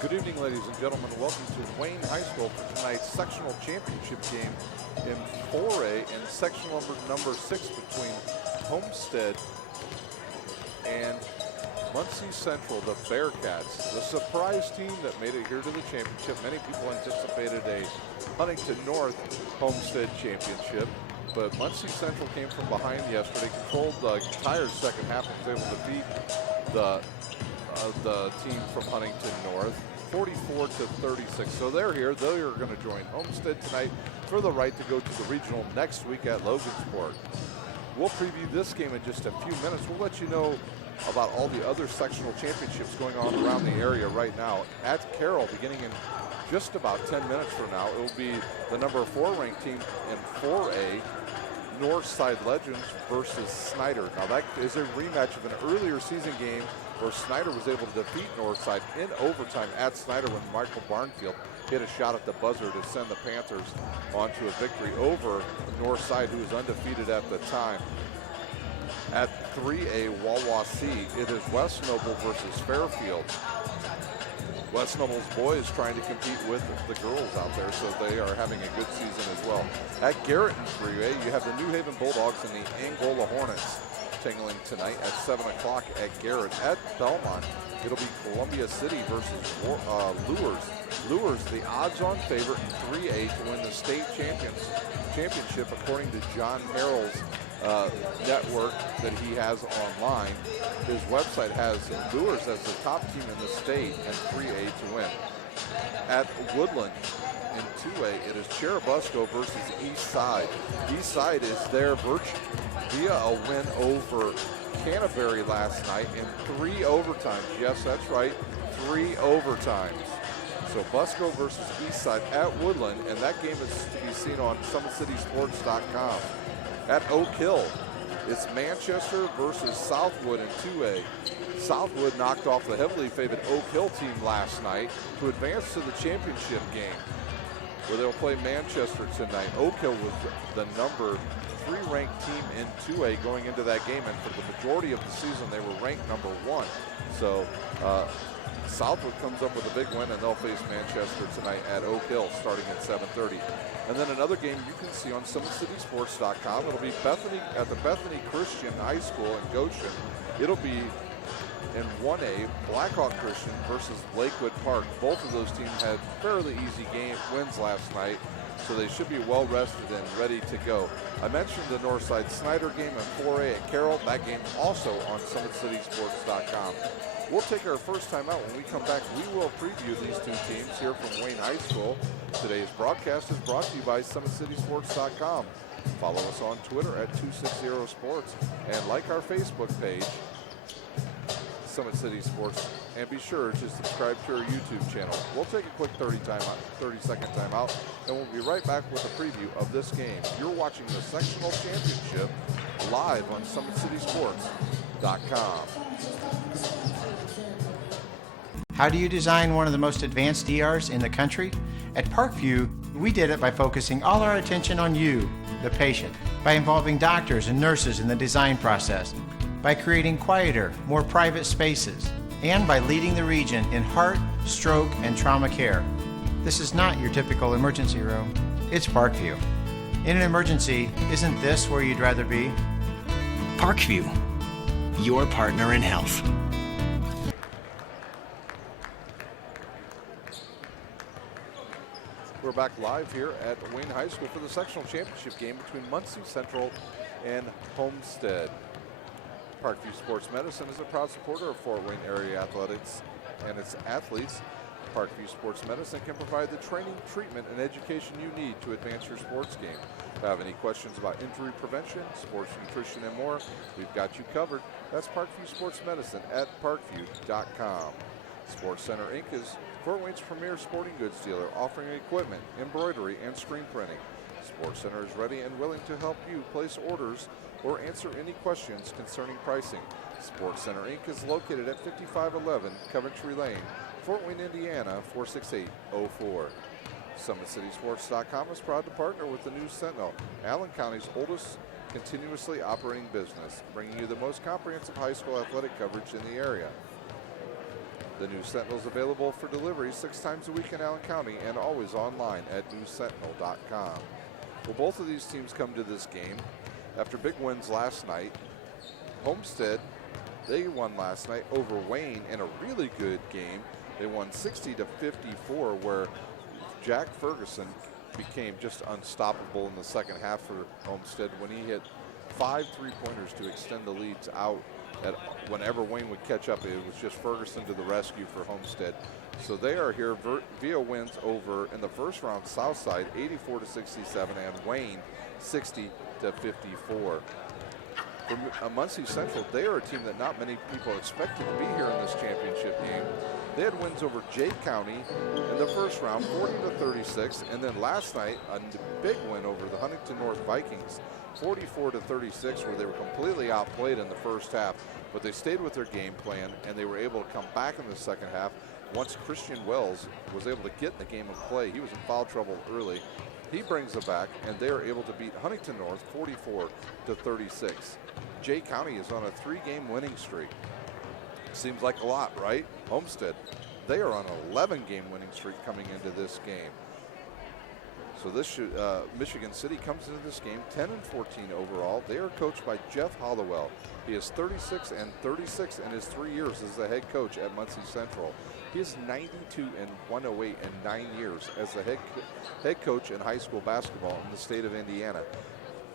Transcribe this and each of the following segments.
Good evening, ladies and gentlemen. Welcome to Wayne High School for tonight's sectional championship game in 4A and sectional number 6 between Homestead and Muncie Central, the Bearcats. The surprise team that made it here to the championship. Many people anticipated a Huntington North Homestead championship, but Muncie Central came from behind yesterday, controlled the entire second half, and was able to beat the team from Huntington North 44-36. So they're here. They are going to join Homestead tonight for the right to go to the regional next week at Logansport. We'll preview this game in just a few minutes. We'll let you know about all the other sectional championships going on around the area right now. At Carroll, beginning in just about 10 minutes from now, it will be the number 4 ranked team in 4A, Northside Legends versus Snyder. Now that is a rematch of an earlier season game where Snyder was able to defeat Northside in overtime at Snyder when Michael Barnfield hit a shot at the buzzer to send the Panthers onto a victory over Northside, who was undefeated at the time. At 3A Wawa C, it is West Noble versus Fairfield. West Noble's boys trying to compete with the girls out there, so they are having a good season as well. At Garrett in 3A, you have the New Haven Bulldogs and the Angola Hornets tingling tonight at 7 o'clock at Garrett. At Belmont, it'll be Columbia City versus Lures. Lures, the odds-on favorite in 3A to win the state championship, according to John Merrill's network that he has online. His website has Lures as the top team in the state and 3A to win. At Woodland in 2A, it is Cherubusco versus Eastside. Eastside is there via a win over Canterbury last night in 3 overtimes. Yes, that's right, 3 overtimes. So Busco versus Eastside at Woodland, and that game is to be seen on SummitCitySports.com. At Oak Hill, it's Manchester versus Southwood in 2A. Southwood knocked off the heavily favored Oak Hill team last night to advance to the championship game, where they'll play Manchester tonight. Oak Hill was the number 3 ranked team in 2A going into that game, and for the majority of the season, they were ranked number 1. So Southwood comes up with a big win, and they'll face Manchester tonight at Oak Hill starting at 7:30. And then another game you can see on SummitCitySports.com. It'll be Bethany at the Bethany Christian High School in Goshen. It'll be in 1A, Blackhawk Christian versus Lakewood Park. Both of those teams had fairly easy wins last night, so they should be well rested and ready to go. I mentioned the Northside Snyder game in 4A at Carroll. That game also on SummitCitySports.com. We'll take our first time out. When we come back, we will preview these two teams here from Wayne High School. Today's broadcast is brought to you by SummitCitySports.com. Follow us on Twitter at 260sports and like our Facebook page, Summit City Sports, and be sure to subscribe to our YouTube channel. We'll take a quick 30-second time out, and we'll be right back with a preview of this game. You're watching the sectional championship live on SummitCitySports.com. How do you design one of the most advanced ERs in the country? At Parkview, we did it by focusing all our attention on you, the patient, by involving doctors and nurses in the design process, by creating quieter, more private spaces, and by leading the region in heart, stroke, and trauma care. This is not your typical emergency room. It's Parkview. In an emergency, isn't this where you'd rather be? Parkview, your partner in health. We're back live here at Wayne High School for the sectional championship game between Muncie Central and Homestead. Parkview Sports Medicine is a proud supporter of Fort Wayne area athletics and its athletes. Parkview Sports Medicine can provide the training, treatment, and education you need to advance your sports game. If you have any questions about injury prevention, sports nutrition, and more, we've got you covered. That's Parkview Sports Medicine at parkview.com. Sports Center Inc. is Fort Wayne's premier sporting goods dealer, offering equipment, embroidery, and screen printing. Sports Center is ready and willing to help you place orders or answer any questions concerning pricing. Sports Center Inc. is located at 5511 Coventry Lane, Fort Wayne, Indiana 46804. SummitCitySports.com is proud to partner with the News Sentinel, Allen County's oldest continuously operating business, bringing you the most comprehensive high school athletic coverage in the area. The News Sentinel is available for delivery 6 times a week in Allen County and always online at newssentinel.com. Well, both of these teams come to this game after big wins last night. Homestead, they won last night over Wayne in a really good game. They won 60-54, where Jack Ferguson became just unstoppable in the second half for Homestead when he hit 5 3-pointers to extend the leads out. Whenever Wayne would catch up, it was just Ferguson to the rescue for Homestead. So they are here via wins over in the first round Southside 84-67 and Wayne 60-54. For Muncie Central, they are a team that not many people expected to be here in this championship game. They had wins over Jay County in the first round 40-36, and then last night a big win over the Huntington North Vikings 44-36, where they were completely outplayed in the first half, but they stayed with their game plan and they were able to come back in the second half. Once Christian Wells was able to get in the game and play, he was in foul trouble early. He brings it back, and they are able to beat Huntington North 44-36. Jay County is on a 3-game winning streak. Seems like a lot, right? Homestead, they are on an 11-game winning streak coming into this game. So this should, Michigan City comes into this game 10-14 overall. They are coached by Jeff Hollowell. He is 36-36 in his 3 years as the head coach at Muncie Central. He is 92-108 in 9 years as the head coach in high school basketball in the state of Indiana.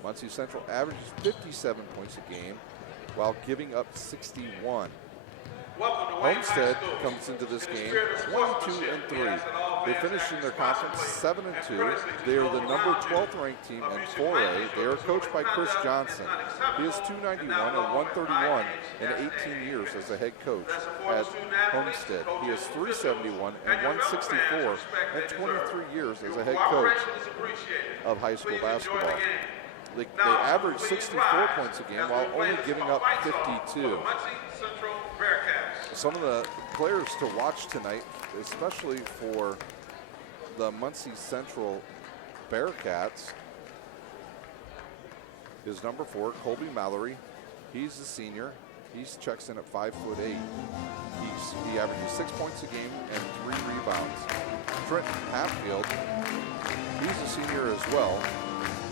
Muncie Central averages 57 points a game while giving up 61. Homestead comes into this game 22-3. They finished in their conference 7-2. They are the number 12th ranked team in 4A. They are coached by Chris Johnson. He is 291-131 in 18 years as a head coach at Homestead. He is 371-164 in 23 years as a head coach of high school basketball. They average 64 points a game while only giving up 52. Some of the players to watch tonight, especially for the Muncie Central Bearcats, is number 4, Colby Mallory. He's a senior. He checks in at 5'8". He averages 6 points a game and 3 rebounds. Trent Hatfield, he's a senior as well.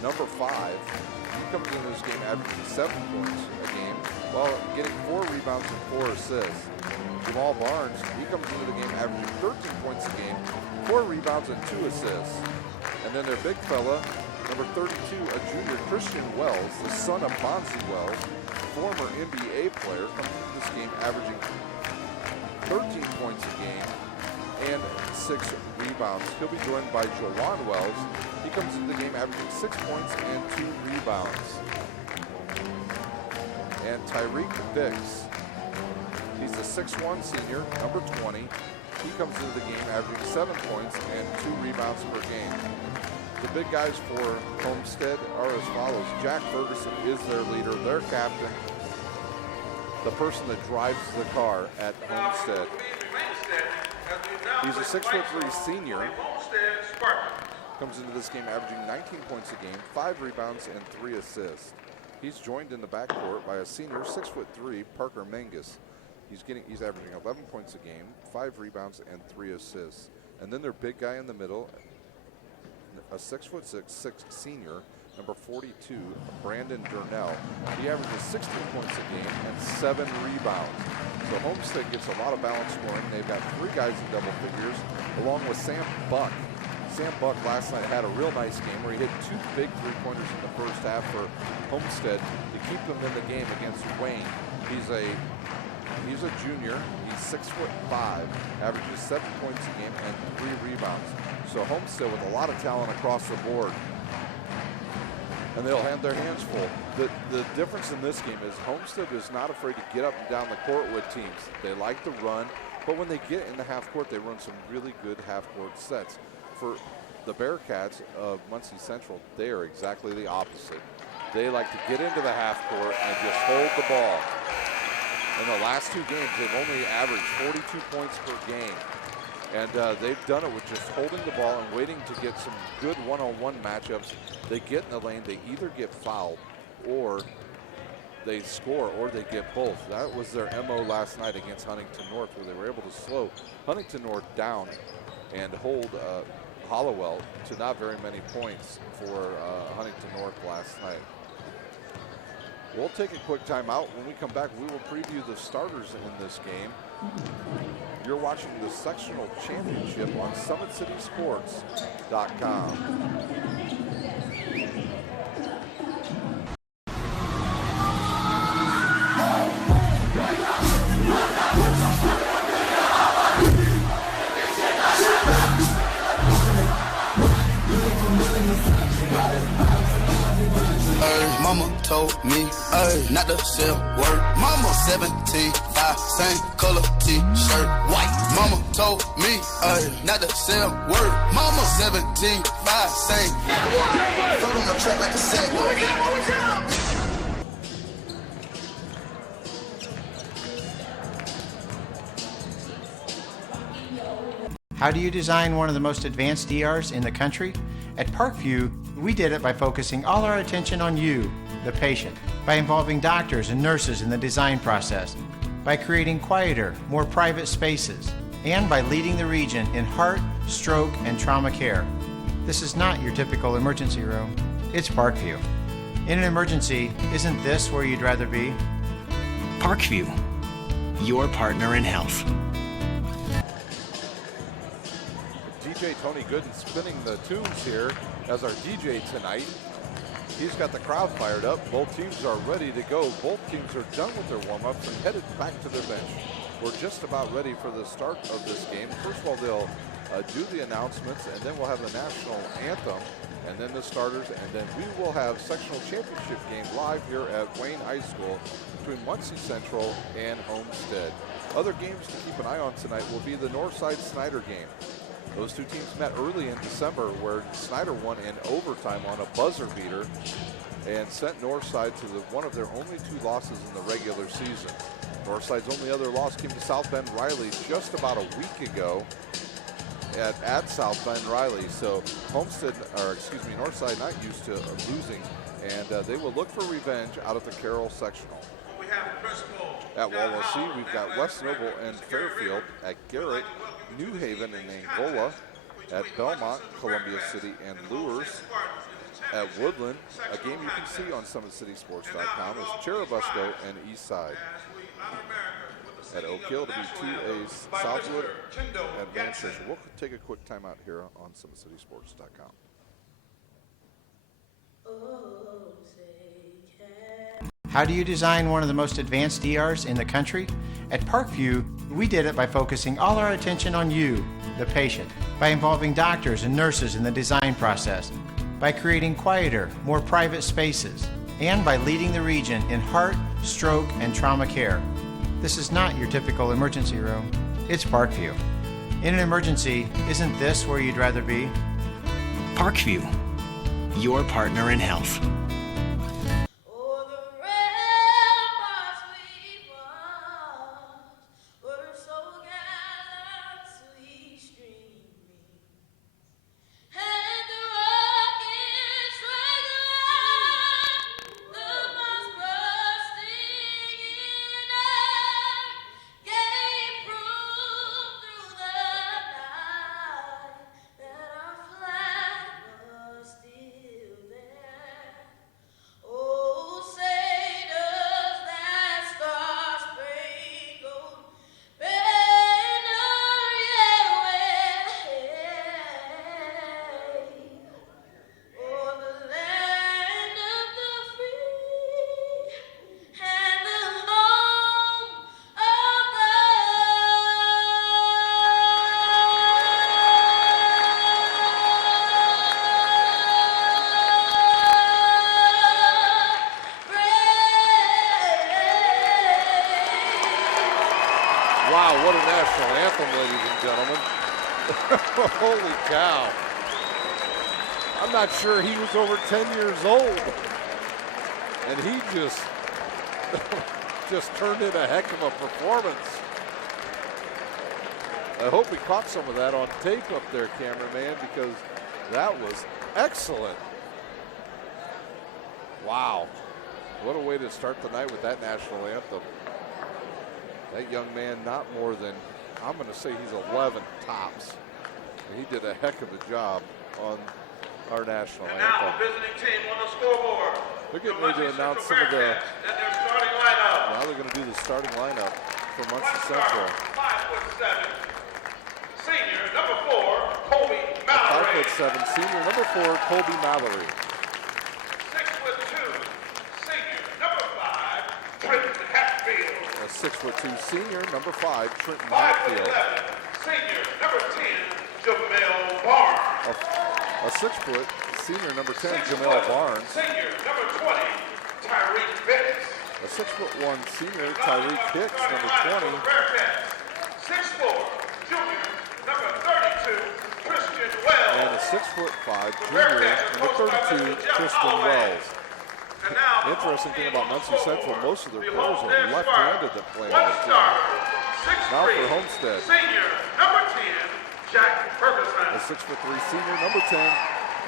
Number 5, he comes into this game averaging 7 points a game while getting 4 rebounds and 4 assists. Jamal Barnes, he comes into the game averaging 13 points a game, 4 rebounds and 2 assists. And then their big fella, number 32, a junior, Christian Wells, the son of Bonzi Wells, former NBA player, comes into this game averaging 13 points a game and 6 rebounds. He'll be joined by Jawan Wells. He comes into the game averaging 6 points and 2 rebounds. And Tyreek Biggs, he's the 6'1 senior, number 20. He comes into the game averaging 7 points and 2 rebounds per game. The big guys for Homestead are as follows. Jack Ferguson is their leader, their captain, the person that drives the car at Homestead. He's a 6'3 senior. Comes into this game averaging 19 points a game, 5 rebounds and 3 assists. He's joined in the backcourt by a senior, 6'3", Parker Menges. He's averaging 11 points a game, 5 rebounds and 3 assists. And then their big guy in the middle, a 6'6" senior, number 42, Brandon Durnell. He averages 16 points a game and 7 rebounds. So Homestead gets a lot of balance scoring. They've got 3 guys in double figures, along with Sam Buck. Sam Buck last night had a real nice game where he hit 2 big 3-pointers in the first half for Homestead to keep them in the game against Wayne. He's a junior. He's 6'5", averages 7 points a game and 3 rebounds. So Homestead with a lot of talent across the board. And they'll have their hands full. The difference in this game is Homestead is not afraid to get up and down the court with teams. They like to run, but when they get in the half court, they run some really good half court sets. For the Bearcats of Muncie Central, they are exactly the opposite. They like to get into the half court and just hold the ball. In the last 2 games, they've only averaged 42 points per game. And they've done it with just holding the ball and waiting to get some good one-on-one matchups. They get in the lane, they either get fouled or they score or they get both. That was their MO last night against Huntington North, where they were able to slow Huntington North down and hold Hollowell to not very many points for Huntington North last night. We'll take a quick timeout. When we come back, we will preview the starters in this game. You're watching the sectional championship on SummitCitySports.com. Mama told me, not to sell word. Mama 17, same color t-shirt, white. Mama told me, not to sell word. Mama 17, same. Put on the track like a Segway. How do you design one of the most advanced ERs in the country? At Parkview, we did it by focusing all our attention on you, the patient, by involving doctors and nurses in the design process, by creating quieter, more private spaces, and by leading the region in heart, stroke, and trauma care. This is not your typical emergency room. It's Parkview. In an emergency, isn't this where you'd rather be? Parkview, your partner in health. DJ Tony Gooden spinning the tunes here as our DJ tonight. He's got the crowd fired up. Both teams are ready to go. Both teams are done with their warm-ups and headed back to their bench. We're just about ready for the start of this game. First of all, they'll do the announcements, and then we'll have the national anthem, and then the starters, and then we will have sectional championship game live here at Wayne High School between Muncie Central and Homestead. Other games to keep an eye on tonight will be the Northside-Snyder game. Those two teams met early in December, where Snyder won in overtime on a buzzer beater and sent Northside to one of their only two losses in the regular season. Northside's only other loss came to South Bend Riley just about a week ago at South Bend Riley. So Northside not used to losing, and they will look for revenge out of the Carroll sectional. At Wawasee, we've got West Noble and Fairfield. At Garrett, New Haven and Angola. At Belmont, Columbia City and Lures. At Woodland, a game you can see on SummitCitySports.com, is Cherubusco and Eastside. At Oak Hill, to be 2A Southwood at Van Fisher. We'll take a quick timeout here on SummitCitySports.com. How do you design one of the most advanced ERs in the country? At Parkview, we did it by focusing all our attention on you, the patient, by involving doctors and nurses in the design process, by creating quieter, more private spaces, and by leading the region in heart, stroke, and trauma care. This is not your typical emergency room. It's Parkview. In an emergency, isn't this where you'd rather be? Parkview, your partner in health. Wow, what a national anthem, ladies and gentlemen. Holy cow. I'm not sure he was over 10 years old. And he just turned in a heck of a performance. I hope we caught some of that on tape up there, cameraman, because that was excellent. Wow. What a way to start the night with that national anthem. That young man, not more than, I'm going to say he's 11 tops. And he did a heck of a job on our national anthem. Now the visiting team on the scoreboard. They're getting ready to announce some of the, now they're going to do the starting lineup for Muncie Central. 5'7", senior number 4, Colby Mallory. 5'7", senior number 4, Colby Mallory. 6'2", senior number 5, Trenton Hatfield. A 6'2", senior number 5, Trenton 5'11", Hatfield. senior number 10, Jamel Barnes. A 6' senior number 10, 6 Jamel Barnes. Senior number 20, Tyreek Hicks. A 6'1" senior, Tyreek Hicks, number 20. 6'4", junior number 32, Christian Wells. And a 6'5" junior, number 32, Tristan Wells. And now, Interesting thing about Muncie Central, most of their players are left-handed that play on this team. Now for Homestead. Senior number 10, Jack Ferguson. A 6'3" senior, number 10,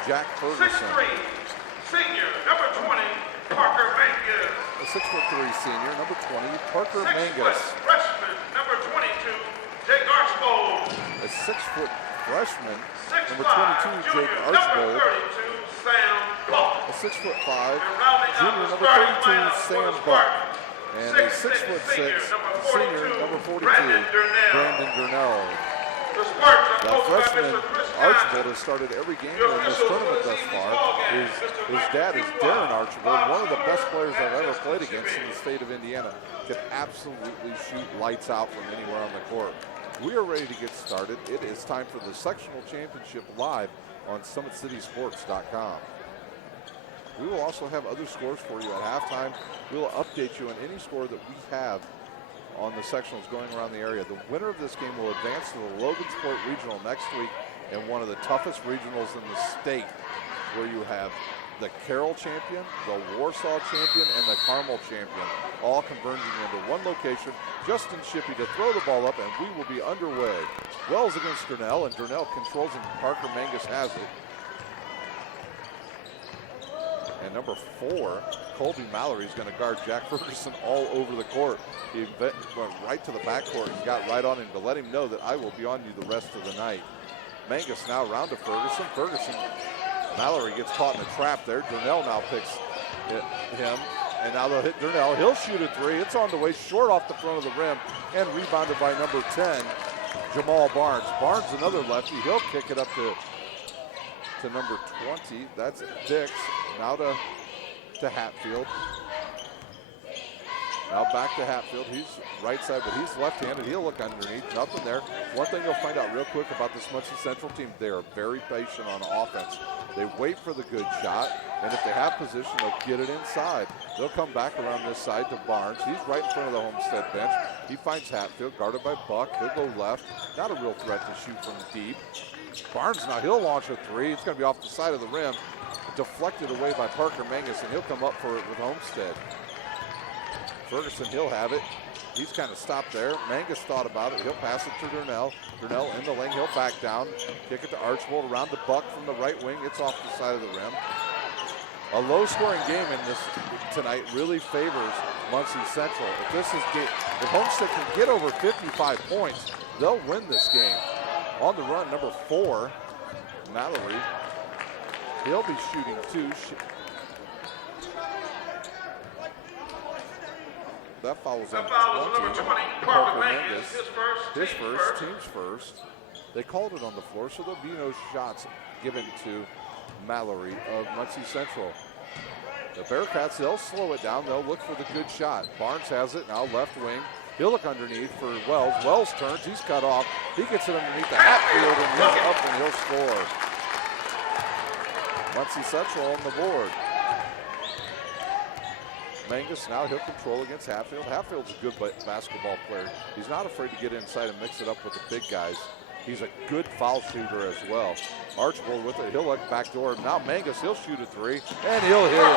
Jack Ferguson. 6'3", senior number 20, Parker Mangus. A 6'3" senior, number 20, Parker 6 Mangus. freshman number 22, Jake Archbold. A 6' freshman, 6'5", number 22, Jake junior Archbold. number 32, Sam Buck. A 6'5", junior, number 32, Sam Buck. And a 6'6", senior, number 42, Brandon Durnell. That freshman Archbold has started every game in this tournament thus far. His dad is Darren Archbold, one of the best players I've ever played against in the state of Indiana. Can absolutely shoot lights out from anywhere on the court. We are ready to get started. It is time for the sectional championship live on SummitCitySports.com. We will also have other scores for you at halftime. We will update you on any score that we have on the sectionals going around the area. The winner of this game will advance to the Logansport Regional next week in one of the toughest regionals in the state, where you have the Carroll champion, the Warsaw champion, and the Carmel champion, all converging into one location. Justin Shippey to throw the ball up, and we will be underway. Wells against Durnell, and Durnell controls, and Parker Mangus has it. And number 4, Colby Mallory, is going to guard Jack Ferguson all over the court. He went right to the backcourt and got right on him to let him know that I will be on you the rest of the night. Mangus now around to Ferguson. Mallory gets caught in a trap there. Durnell now picks him, and now they'll hit Durnell. He'll shoot a 3. It's on the way, short off the front of the rim, and rebounded by number 10, Jamal Barnes. Barnes, another lefty. He'll kick it up to number 20. That's Dix. Now to Hatfield. Now back to Hatfield. He's right side, but he's left-handed. He'll look underneath. Nothing there. One thing you'll find out real quick about this Muncie Central team, they are very patient on offense. They wait for the good shot, and if they have position, they'll get it inside. They'll come back around this side to Barnes. He's right in front of the Homestead bench. He finds Hatfield, guarded by Buck. He'll go left. Not a real threat to shoot from deep. Barnes now, he'll launch a 3. It's going to be off the side of the rim. Deflected away by Parker Mangus, and he'll come up for it with Homestead. Ferguson, he'll have it. He's kind of stopped there. Mangus thought about it. He'll pass it to Durnell. Durnell in the lane. He'll back down. Kick it to Archbold around the Buck from the right wing. It's off the side of the rim. A low-scoring game in this tonight really favors Muncie Central. If Homestead can get over 55 points, they'll win this game. On the run, number 4, Mallory. He'll be shooting 2. That foul's on 20. Parker Mangus, his first, team's first. They called it on the floor, so there'll be no shots given to Mallory of Muncie Central. The Bearcats, they'll slow it down. They'll look for the good shot. Barnes has it now, left wing. He'll look underneath for Wells. Wells turns, he's cut off. He gets it underneath the Hatfield, and he's up and he'll score. Muncie Central on the board. Mangus now, he'll control against Hatfield. Hatfield's a good basketball player. He's not afraid to get inside and mix it up with the big guys. He's a good foul shooter as well. Archbold with it, he'll look back door. Now Mangus, he'll shoot a 3, and he'll hit it.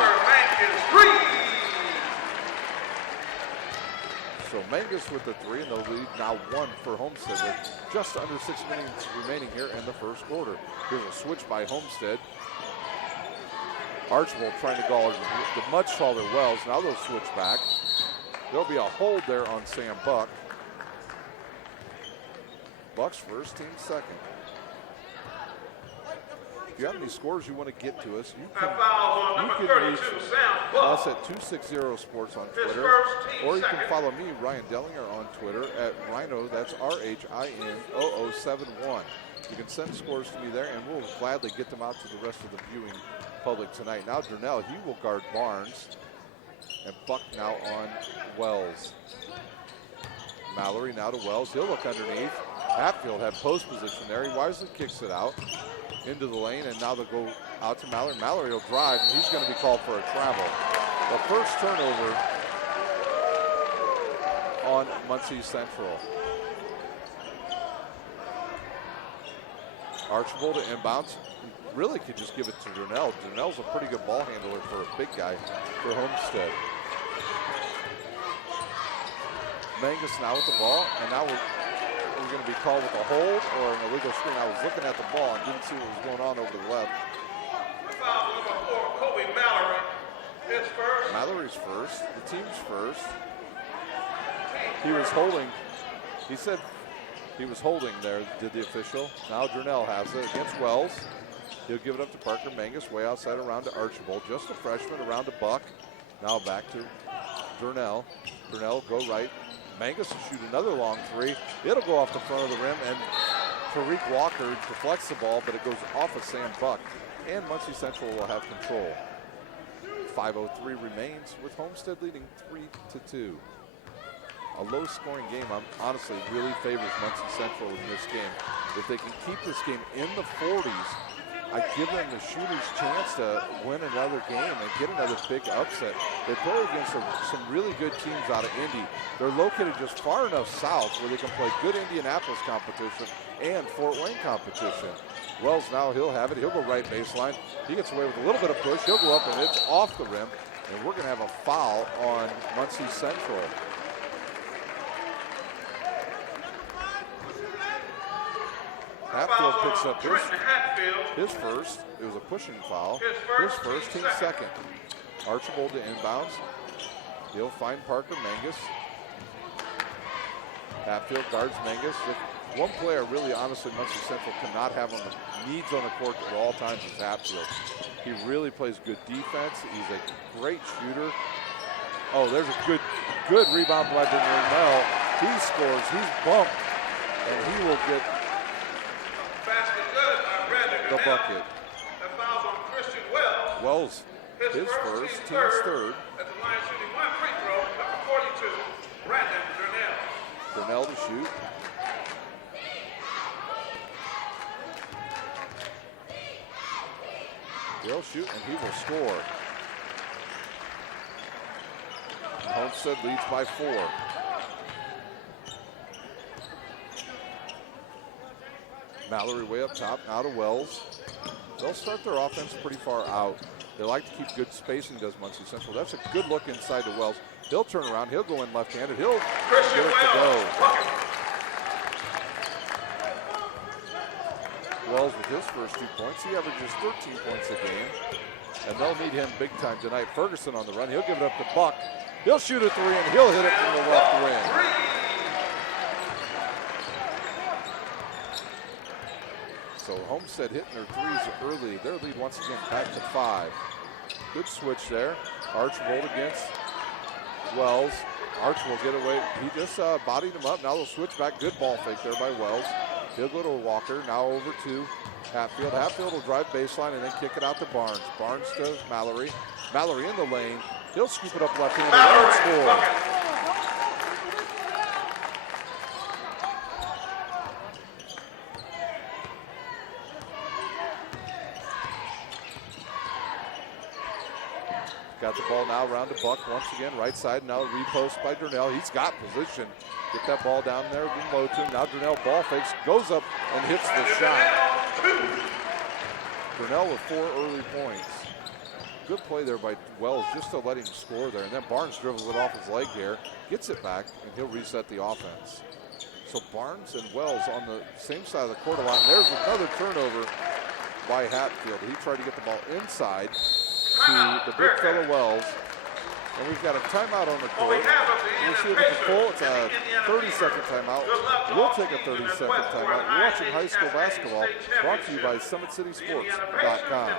So Mangus with the 3, and the lead now 1 for Homestead with just under 6 minutes remaining here in the first quarter. Here's a switch by Homestead. Archibald trying to guard the much taller Wells. Now they'll switch back. There'll be a hold there on Sam Buck. Buck's first, team second. If you have any scores you want to get to us, you can reach us at 260 Sports on Twitter, or you can follow me, Ryan Dellinger, on Twitter at Rhino, that's RHINOO71. You can send scores to me there, and we'll gladly get them out to the rest of the viewing public tonight. Now Durnell, he will guard Barnes, and Buck now on Wells. Mallory now to Wells, he'll look underneath. Hatfield had post position there, he wisely kicks it out into the lane, and now they'll go out to Mallory. Mallory will drive, and he's going to be called for a travel. The first turnover on Muncie Central. Archibald to inbounds. Really could just give it to Durnell. Durnell's a pretty good ball handler for a big guy for Homestead. Mangus now with the ball, and now we're going to be called with a hold or an illegal screen. I was looking at the ball and didn't see what was going on over the left. Foul number 4, Kobe Mallory. His first. Mallory's first, the team's first. He was holding, he said he was holding there, did the official. Now Durnell has it against Wells. He'll give it up to Parker Mangus, way outside around to Archibald. Just a freshman around to Buck. Now back to Durnell. Durnell go right. Mangus will shoot another long three. It'll go off the front of the rim, and Tariq Walker deflects the ball, but it goes off of Sam Buck. And Muncie Central will have control. 5:03 remains with Homestead leading 3-2. A low-scoring game, honestly, really favors Muncie Central in this game. If they can keep this game in the 40s, I give them the shooters' chance to win another game and get another big upset. They play against some really good teams out of Indy. They're located just far enough south where they can play good Indianapolis competition and Fort Wayne competition. Wells now, he'll have it. He'll go right baseline. He gets away with a little bit of push. He'll go up, and it's off the rim. And we're going to have a foul on Muncie Central. Hatfield picks up his first. It was a pushing foul. His first, team second. Archibald to inbounds. He'll find Parker Mangus. Hatfield guards Mangus. One player really, honestly, Muncie Central cannot have on the needs on the court at all times is Hatfield. He really plays good defense. He's a great shooter. Oh, there's a good rebound by Durnell. He scores. He's bumped, and he will get the bucket. Wells, his first, team's third. At the line shooting one free throw, number 42, Brandon Durnell. Durnell to shoot. He'll shoot, and he will score. And Homestead leads by 4. Mallory way up top, now to Wells. They'll start their offense pretty far out. They like to keep good spacing, does Muncie Central. That's a good look inside to Wells. He'll turn around, he'll go in left-handed, he'll get it to go. Wells with his first 2 points. He averages 13 points a game. And they'll need him big time tonight. Ferguson on the run, he'll give it up to Buck. He'll shoot a 3 and he'll hit it from the left wing. So Homestead hitting their threes early. Their lead once again back to 5. Good switch there. Archibald against Wells. Archibald get away. He just bodied him up. Now they'll switch back. Good ball fake there by Wells. He'll go to Walker. Now over to Hatfield. Hatfield will drive baseline and then kick it out to Barnes. Barnes to Mallory. Mallory in the lane. He'll scoop it up left-handed and score. Got the ball now around to Buck once again, right side. Now repost by Durnell. He's got position. Get that ball down there low to him. Now Durnell ball fakes, goes up and hits the shot. Durnell with 4 early points. Good play there by Wells just to let him score there. And then Barnes dribbles it off his leg here, gets it back, and he'll reset the offense. So Barnes and Wells on the same side of the court a lot. And there's another turnover by Hatfield. He tried to get the ball inside. to the big fella Wells. And we've got a timeout on the court. We'll see if it's a full. It's a 30-second timeout. We'll take a 30-second timeout. You're watching high school basketball, brought to you by SummitCitySports.com.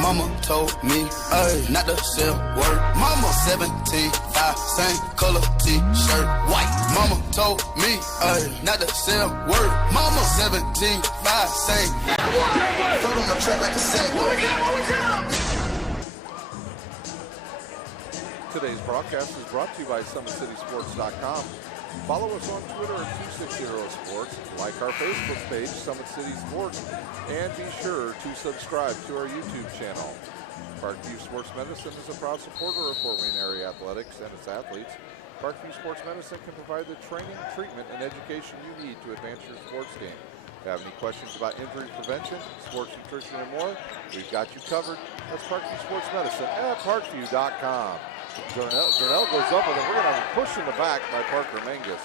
Mama told me, not to sell word. Mama 17, 5, same color t-shirt, white. Mama told me, not to sell word. Mama 17, 5, same. Float on the track like a Segway. Today's broadcast is brought to you by SummitCitySports.com. Follow us on Twitter at 260sports, like our Facebook page, Summit City Sports, and be sure to subscribe to our YouTube channel. Parkview Sports Medicine is a proud supporter of Fort Wayne area athletics and its athletes. Parkview Sports Medicine can provide the training, treatment, and education you need to advance your sports game. If you have any questions about injury prevention, sports nutrition, and more, we've got you covered. That's Parkview Sports Medicine at parkview.com. Durnell goes up with it. We're going to have a push in the back by Parker Mangus.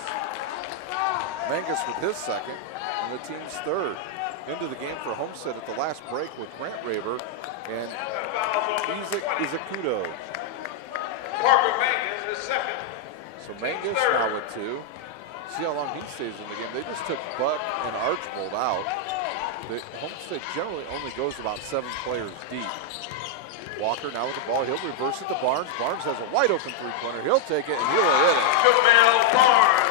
Mangus with his second, and the team's third. Into the game for Homestead at the last break with Grant Raver and Izakudo. Parker Mangus is second. So Mangus now with two. See how long he stays in the game. They just took Buck and Archibald out. The Homestead generally only goes about 7 players deep. Walker now with the ball. He'll reverse it to Barnes. Barnes has a wide open three-pointer. He'll take it and he'll hit it. Jamel Barnes.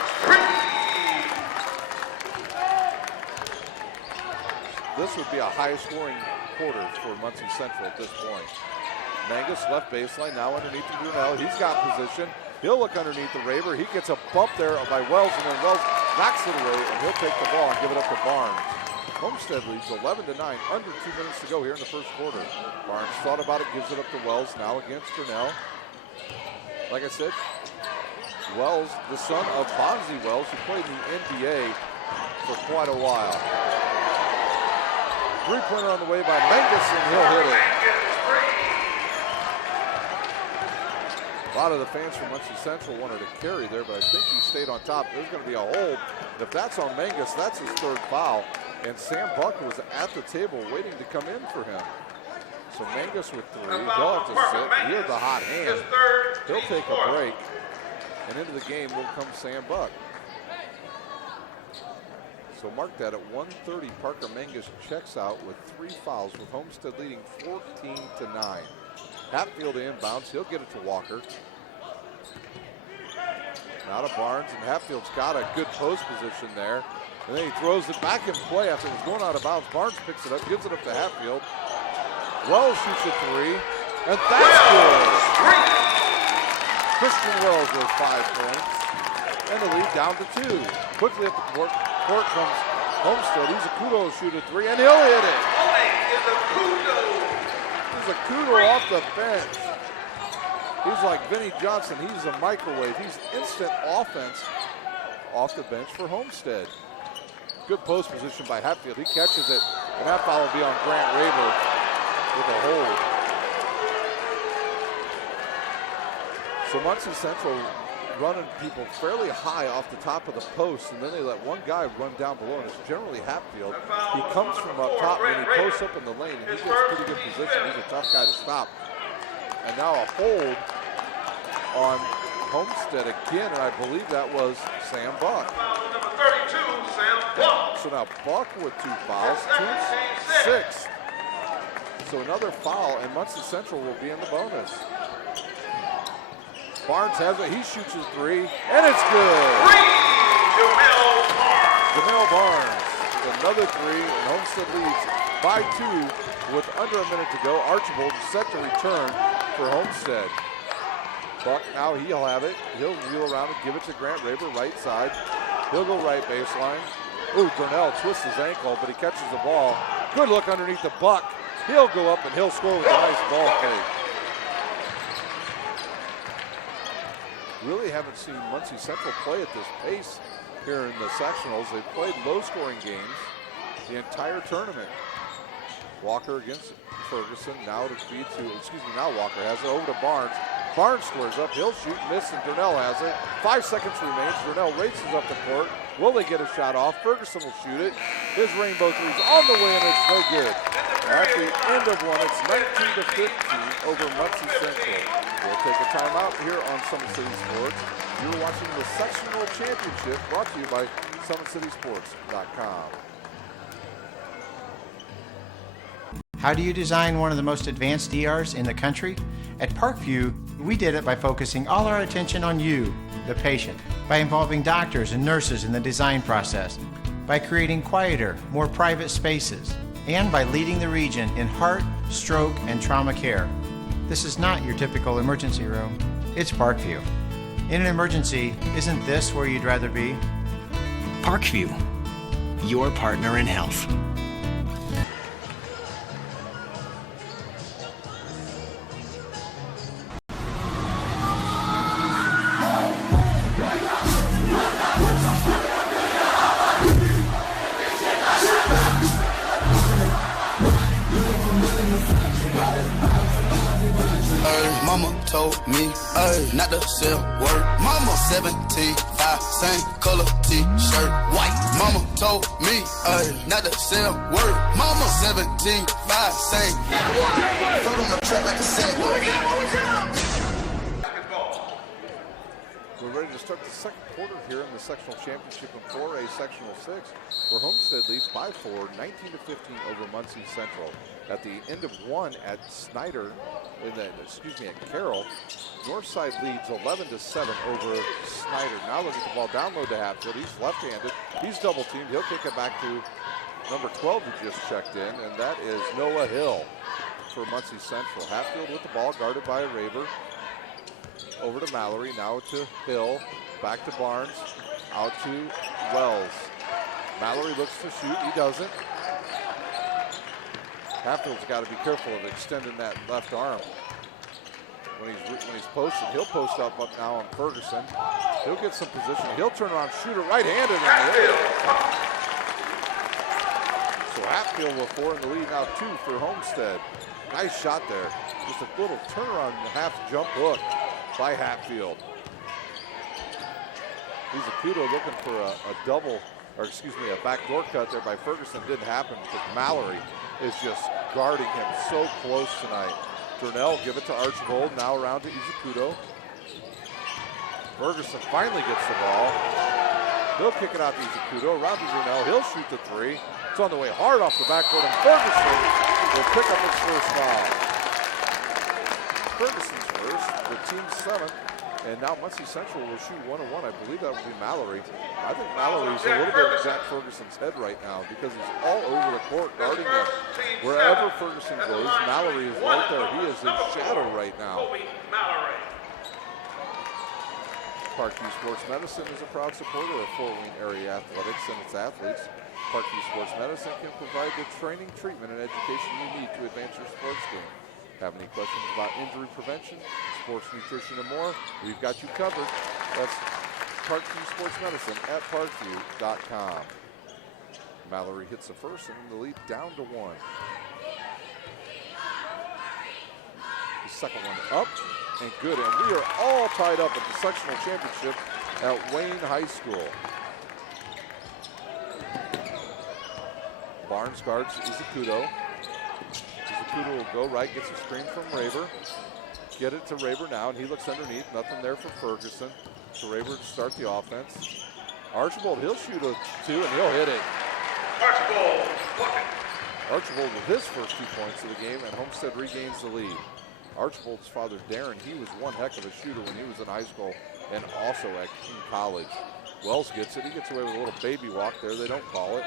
This would be a high-scoring quarter for Muncie Central at this point. Mangus left baseline now underneath to Brunel. He's got position. He'll look underneath the Raver. He gets a bump there by Wells, and then Wells knocks it away, and he'll take the ball and give it up to Barnes. Homestead leads 11-9, under 2 minutes to go here in the first quarter. Barnes thought about it, gives it up to Wells now against Brunel. Like I said, Wells, the son of Bonzi Wells, who played in the NBA for quite a while. Three-pointer on the way by Mangus, and he'll hit it. A lot of the fans from Muncie Central wanted to carry there, but I think he stayed on top. There's going to be a hold. If that's on Mangus, that's his third foul. And Sam Buck was at the table waiting to come in for him. So Mangus with three. He'll have to sit. He has the hot hand. He'll take a break. And into the game will come Sam Buck. So mark that at 1:30. Parker Mangus checks out with 3 fouls, with Homestead leading 14-9. Hatfield inbounds. He'll get it to Walker. Now to Barnes, and Hatfield's got a good post position there. And then he throws it back in play after it was going out of bounds. Barnes picks it up, gives it up to Hatfield. Wells shoots a three, and that's good. Christian Wells with 5 points, and the lead down to 2. Quickly up the court comes Homestead. Izakudo will shoot a three, and he'll hit it. Izakudo off the bench. He's like Vinnie Johnson. He's a microwave. He's instant offense off the bench for Homestead. Good post position by Hatfield. He catches it, and that foul will be on Grant Raver with a hold. So Muncie Central running people fairly high off the top of the post, and then they let one guy run down below, and it's generally Hatfield. He comes from up top, and he posts up in the lane, and he gets pretty good position. He's a tough guy to stop. And now a hold on Homestead again, and I believe that was Sam Buck. Number 32, Sam Buck. So now Buck with 2 fouls, 6. So another foul, and Muncie Central will be in the bonus. Barnes has it. He shoots his three, and it's good. Jamel Barnes with another three, and Homestead leads by 2 with under a minute to go. Archibald set to return for Homestead. Buck now, he'll have it. He'll wheel around and give it to Grant Raver, right side. He'll go right baseline. Ooh, Durnell twists his ankle, but he catches the ball. Good look underneath the Buck. He'll go up and he'll score with a nice ball fake. Really haven't seen Muncie Central play at this pace here in the sectionals. They've played low-scoring games the entire tournament. Walker against Ferguson. Now to feed to, now Walker has it over to Barnes. Barnes squares up. He'll shoot, miss, and Durnell has it. 5 seconds remains. Durnell races up the court. Will they get a shot off? Ferguson will shoot it. His rainbow three's on the way, and it's no good. At the end of one, it's 19-15 over Muncie Central. We'll take a timeout here on Summit City Sports. You're watching the sectional championship brought to you by SummitCitySports.com. How do you design one of the most advanced ERs in the country? At Parkview, we did it by focusing all our attention on you, the patient, by involving doctors and nurses in the design process, by creating quieter, more private spaces, and by leading the region in heart, stroke, and trauma care. This is not your typical emergency room. It's Parkview. In an emergency, isn't this where you'd rather be? Parkview, your partner in health. Mama told me, not to sell word. Mama 75, same color t-shirt, white. Mama told me, not to sell word. Mama 75, same. Put on the track like a set. We're ready to start the second quarter here in the sectional championship in 4A Sectional 6, where Homestead leads by 4, 19-15 over Muncie Central. At the end of one at Snyder, at Carroll, Northside leads 11-7 over Snyder. Now look at the ball, download to Hatfield. He's left-handed. He's double-teamed. He'll kick it back to number 12 who just checked in, and that is Noah Hill for Muncie Central. Hatfield with the ball, guarded by Raver. Over to Mallory, now to Hill, back to Barnes, out to Wells. Mallory looks to shoot, he doesn't. Hatfield's got to be careful of extending that left arm. When he's posted, he'll post up now on Ferguson. He'll get some position. He'll turn around, shoot it right-handed in the air. So Hatfield with 4 in the lead, now 2 for Homestead. Nice shot there. Just a little turnaround half jump hook by Hatfield. Izakudo looking for a backdoor cut there by Ferguson. Didn't happen because Mallory is just guarding him so close tonight. Durnell give it to Archibald, now around to Izakudo. Ferguson finally gets the ball. He'll kick it out to Izakudo, around to Durnell. He'll shoot the 3. It's on the way hard off the backboard, and Ferguson will pick up his first foul. Ferguson's first, the team's 7th. And now Muncie Central will shoot 1-1. I believe that will be Mallory. I think Mallory's a little bit in Zach Ferguson's head right now because he's all over the court guarding him. Wherever Ferguson goes, Mallory is right there. He is in shadow right now. Parkview Sports Medicine is a proud supporter of Fort Wayne area athletics and its athletes. Parkview Sports Medicine can provide the training, treatment, and education you need to advance your sports game. Have any questions about injury prevention, sports nutrition, and more? We've got you covered. That's Parkview Sports Medicine at parkview.com. Mallory hits the first, and the lead down to 1. The second one up and good, and we are all tied up at the sectional championship at Wayne High School. Barnes guards Izakudo. Izakudo will go right, gets a screen from Raver. Get it to Raver now, and he looks underneath. Nothing there for Ferguson. So Raver to start the offense. Archibald, he'll shoot a 2, and he'll hit it. Archibald with his first 2 points of the game, and Homestead regains the lead. Archibald's father, Darren, he was one heck of a shooter when he was in high school and also at King College. Wells gets it. He gets away with a little baby walk there. They don't call it.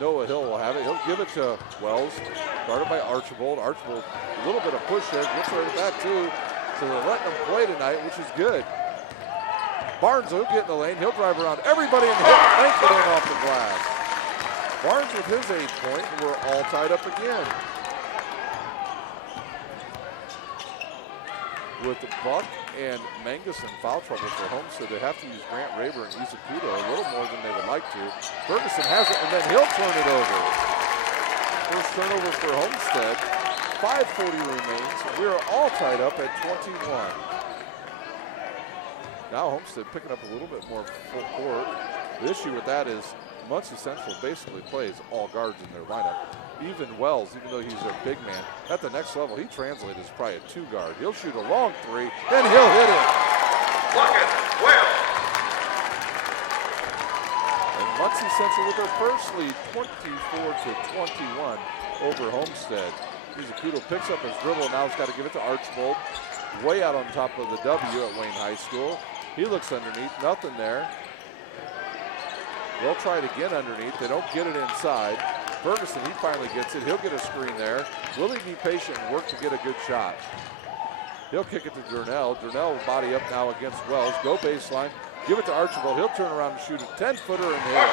Noah Hill will have it. He'll give it to Wells. Guarded by Archibald. Archibald, a little bit of push there. Gets rid of that too. So they're letting him play tonight, which is good. Barnes will get in the lane. He'll drive around everybody and hit. Bank it in off the glass. Barnes with his 8 point. We're all tied up again. With Buck and Mangus in foul trouble for Homestead, they have to use Grant Raver and Izakudo a little more than they would like to. Ferguson has it, and then he'll turn it over. First turnover for Homestead. 5:40 remains. We are all tied up at 21. Now Homestead picking up a little bit more full court. The issue with that is Muncie Central basically plays all guards in their lineup. Even Wells, even though he's their big man, at the next level, he translates as probably a 2 guard. He'll shoot a long 3, and he'll hit it. Bucket, Wells. And Muncie Central with their first lead, 24-21 over Homestead. Mizukudo picks up his dribble, now he's got to give it to Archbold. Way out on top of the W at Wayne High School. He looks underneath, nothing there. They'll try it again underneath. They don't get it inside. Ferguson, he finally gets it. He'll get a screen there. Will he be patient and work to get a good shot? He'll kick it to Durnell. Durnell will body up now against Wells. Go baseline. Give it to Archibald. He'll turn around and shoot a 10-footer and hit it.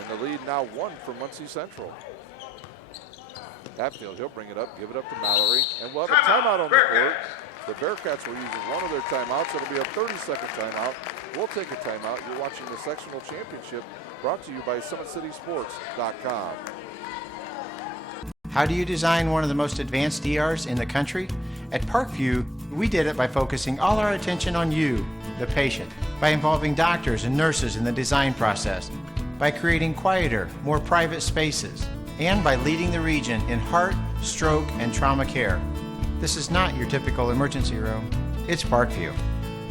And the lead now 1 for Muncie Central. Hatfield, he'll bring it up, give it up to Mallory, and we'll have a timeout on the court. The Bearcats will use one of their timeouts. It'll be a 30-second timeout. We'll take a timeout. You're watching the sectional championship brought to you by SummitCitySports.com. How do you design one of the most advanced ERs in the country? At Parkview, we did it by focusing all our attention on you, the patient, by involving doctors and nurses in the design process, by creating quieter, more private spaces, and by leading the region in heart, stroke, and trauma care. This is not your typical emergency room. It's Parkview.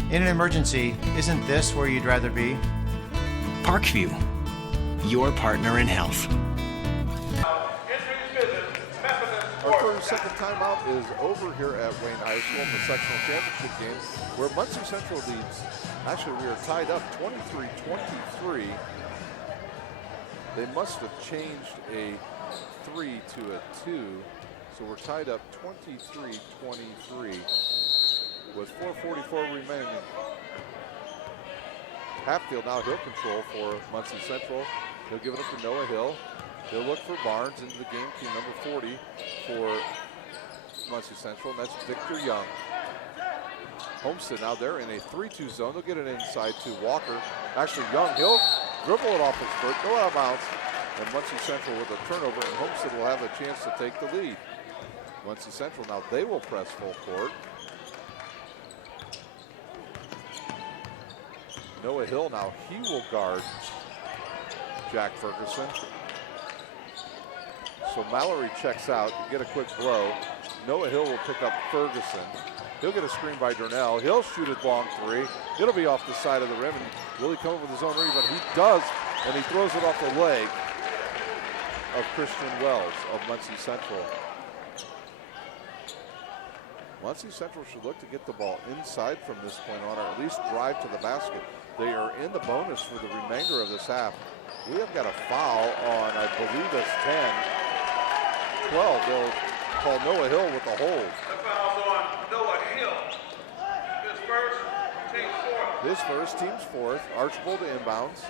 In an emergency, isn't this where you'd rather be? Parkview, your partner in health. Our 32nd timeout is over here at Wayne High School in the sectional championship game, where Muncie Central leads. Actually, we are tied up 23-23. They must have changed a 3 to a 2, so we're tied up 23-23 with 4:44 remaining. Hatfield now he'll control for Muncie Central. He'll give it up to Noah Hill. He'll look for Barnes into the game team, number 40 for Muncie Central, and that's Victor Young. Homestead now they're in a 3-2 zone. They'll get it inside to Walker. Actually, Young, he'll dribble it off his foot, go out of bounds, and Muncie Central with a turnover, and Homestead will have a chance to take the lead. Muncie Central now, they will press full court. Noah Hill now, he will guard Jack Ferguson. So Mallory checks out, you get a quick blow. Noah Hill will pick up Ferguson. He'll get a screen by Durnell. He'll shoot a long 3. It'll be off the side of the rim. And will he come up with his own rebound? He does, and he throws it off the leg of Christian Wells of Muncie Central. Muncie Central should look to get the ball inside from this point on, or at least drive to the basket. They are in the bonus for the remainder of this half. We have got a foul on, I believe that's 10. 12, they'll call Noah Hill with the hold. The foul's on Noah Hill. His first, team's fourth. His first, team's fourth. Archibald to inbounds.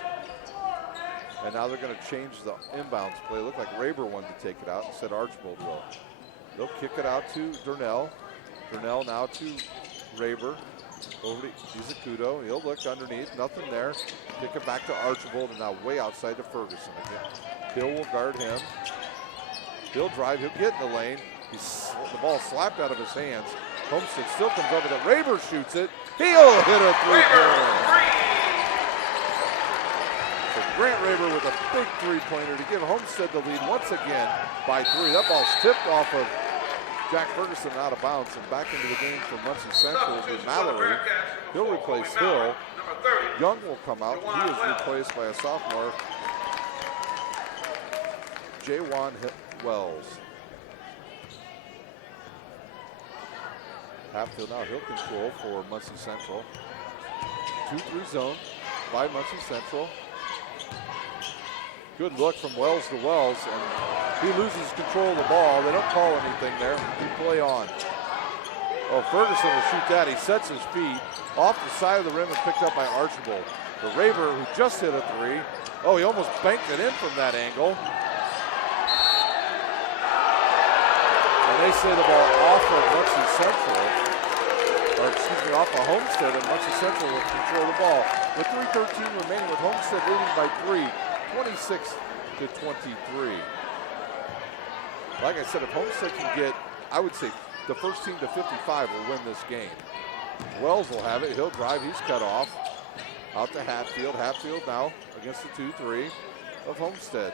And now they're going to change the inbounds play. It looked like Raber wanted to take it out. Instead, Archibald will. They'll kick it out to Durnell. Durnell now to Raber. Over to Mizukudo. He'll look underneath. Nothing there. Kick it back to Archibald, and now way outside to Ferguson again. Hill will guard him. He'll drive. He'll get in the lane. The ball slapped out of his hands. Homestead still comes over to Raber, shoots it. He'll hit a three-pointer. So Grant Raber with a big three-pointer to give Homestead the lead once again by 3. That ball's tipped off of Jack Ferguson out of bounds and back into the game for Muncie Central with Mallory. He'll replace Hill. Young will come out. He is replaced by a sophomore, Jaywan Wells. Hatfield now he'll control for Muncie Central. 2-3 zone by Muncie Central. Good look from Wells to Wells, and he loses control of the ball. They don't call anything there. He play on. Oh, Ferguson will shoot that. He sets his feet off the side of the rim and picked up by Archibald. The Raver, who just hit a 3. Oh, he almost banked it in from that angle. And they say the ball off of Muncie Central, or excuse me, off of Homestead, and Muncie Central will control the ball. With 3:13 remaining, with Homestead leading by 3. 26-23. Like I said, if Homestead can get, I would say, the first team to 55 will win this game. Wells will have it. He'll drive. He's cut off. Out to Hatfield. Hatfield now against the 2-3 of Homestead.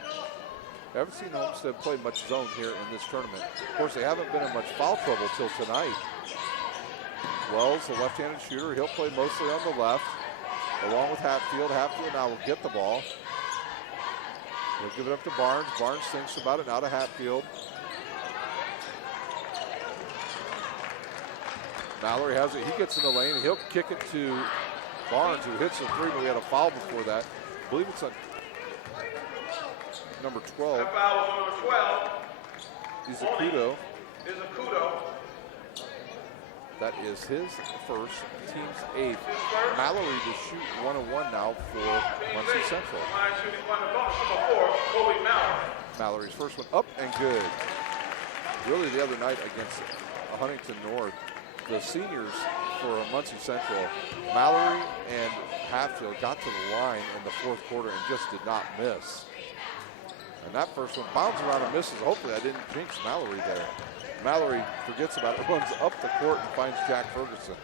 I haven't seen Homestead play much zone here in this tournament. Of course, they haven't been in much foul trouble till tonight. Wells, the left-handed shooter, he'll play mostly on the left, along with Hatfield. Hatfield now will get the ball. He'll give it up to Barnes. Barnes thinks about it, now to Hatfield. Mallory has it. He gets in the lane, and he'll kick it to Barnes, who hits a three, but we had a foul before that. I believe it's on number 12. That foul is number 12. Izakudo. Izakudo. That is his first, team's 8th. Mallory to shoot 1-1 now for Muncie Central. Line shooting one of number 4, Kobe Mallory. Mallory's first one up and good. Really the other night against Huntington North, the seniors for Muncie Central, Mallory and Hatfield got to the line in the fourth quarter and just did not miss. And that first one bounds around and misses. Hopefully I didn't jinx Mallory there. Mallory forgets about it, runs up the court and finds Jack Ferguson.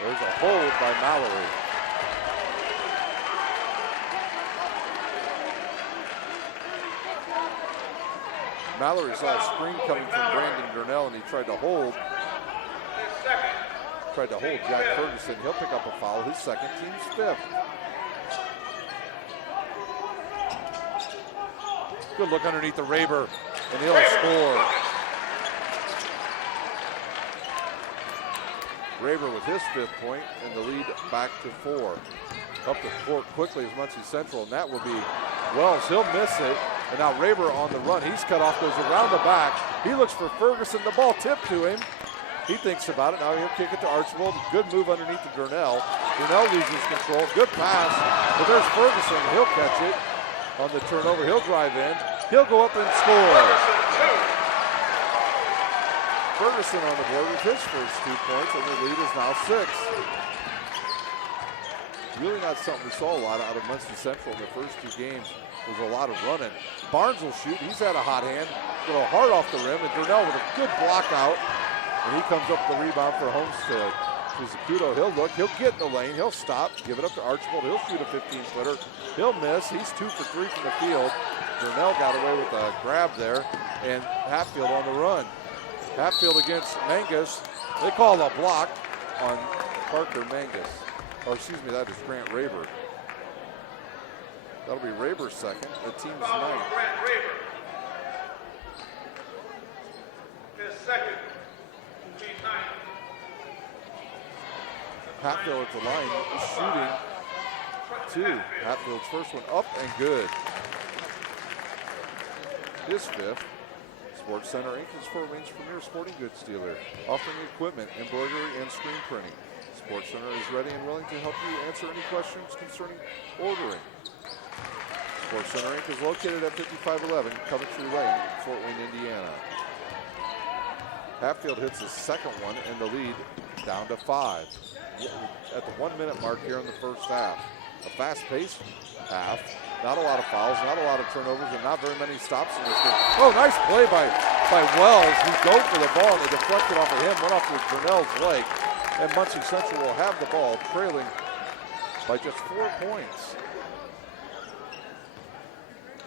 There's a hold by Mallory. Mallory saw a screen coming from Brandon Durnell, and he tried to hold Jack Ferguson. He'll pick up a foul, his second, team's 5th. Good look underneath the Raber, and he'll score. Raber with his 5th point, and the lead back to 4. Up the court quickly is Muncie Central, and that will be Wells. He'll miss it, and now Raber on the run. He's cut off, goes around the back. He looks for Ferguson. The ball tipped to him. He thinks about it. Now he'll kick it to Archibald. Good move underneath to Durnell. Durnell loses control. Good pass. But there's Ferguson. He'll catch it on the turnover. He'll drive in. He'll go up and score. Ferguson on the board with his first 2 points, and the lead is now 6. Really not something we saw a lot out of Muncie Central in the first 2 games. There's a lot of running. Barnes will shoot. He's had a hot hand. Go hard off the rim, and Durnell with a good block out. And he comes up the rebound for Homestead. Izakudo, he'll look. He'll get in the lane. He'll stop. Give it up to Archibald. He'll shoot a 15-footer. He'll miss. He's 2 for 3 from the field. Durnell got away with a grab there. And Hatfield on the run. Hatfield against Mangus. They call a block on Parker Mangus. Or excuse me, that is Grant Raber. That'll be Raber's second. The team's 9th. Grant Raber. His second. Team's 9th. Hatfield at the line is shooting 2. Hatfield's first one up and good. His 5th. Sports Center Inc. is Fort Wayne's premier sporting goods dealer, offering equipment, embroidery, and screen printing. Sports Center is ready and willing to help you answer any questions concerning ordering. Sports Center Inc. is located at 5511 Coventry Lane, Fort Wayne, Indiana. Hatfield hits his second one, and the lead down to 5. At the 1-minute mark here in the first half. A fast-paced half. Not a lot of fouls, not a lot of turnovers, and not very many stops in this game. Oh, nice play by Wells, who dove for the ball, and they deflected off of him, went off to Durnell's leg, and Muncie Central will have the ball, trailing by just 4 points.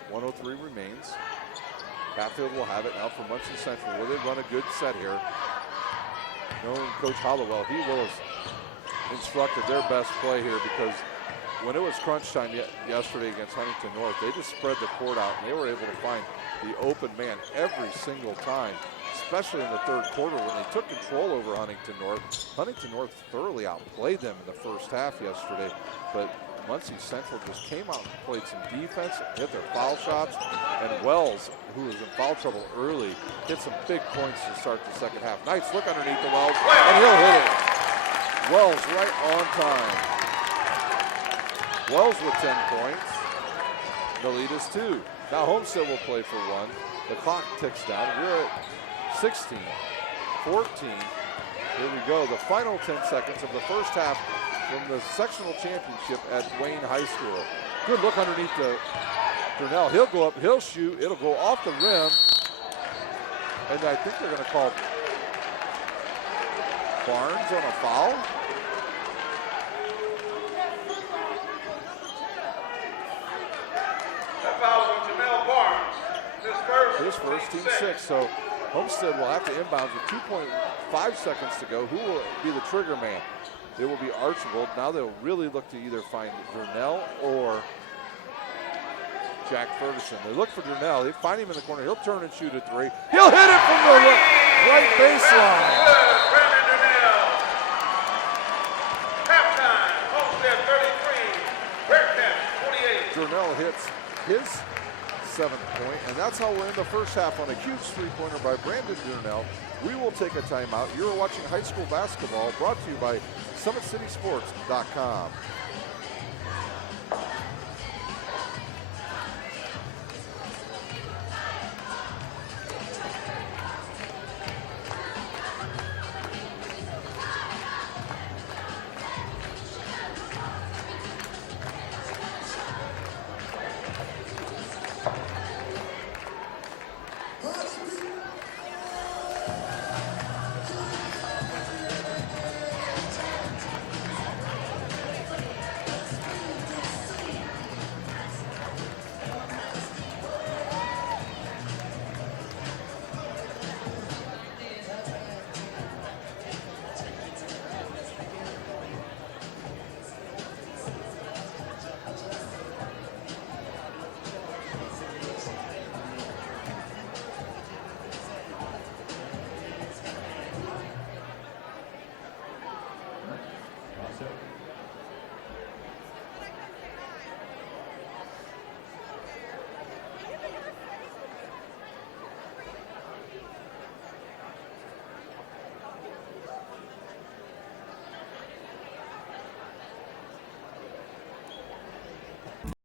1:03 remains. Hatfield will have it now for Muncie Central, where they run a good set here. Knowing Coach Hollowell, he will have instructed their best play here, because when it was crunch time yesterday against Huntington North, they just spread the court out, and they were able to find the open man every single time, especially in the third quarter when they took control over Huntington North. Huntington North thoroughly outplayed them in the first half yesterday, but Muncie Central just came out and played some defense, hit their foul shots, and Wells, who was in foul trouble early, hit some big points to start the second half. Nice look underneath the Wells, and he'll hit it. Wells right on time. Wells with 10 points. The lead is 2. Now Homestead will play for 1. The clock ticks down. We're at 16, 14, Here we go, the final 10 seconds of the first half from the sectional championship at Wayne High School. Good look underneath the Durnell. He'll go up, he'll shoot, it'll go off the rim. And I think they're going to call Barnes on a foul. That foul is on Jamel Barnes. His first, team six. So Homestead will have to inbound with 2.5 seconds to go. Who will be the trigger man? It will be Archibald. Now they'll really look to either find Durnell or Jack Ferguson. They look for Durnell. They find him in the corner. He'll turn and shoot a three. He'll hit it from the right baseline. Brandon Durnell. Halftime. Homestead 33. Bearcats 28. Durnell hits his 7th point, and that's how we'll end the first half on a huge three-pointer by Brandon Durnell. We will take a timeout. You're watching high school basketball brought to you by SummitCitySports.com.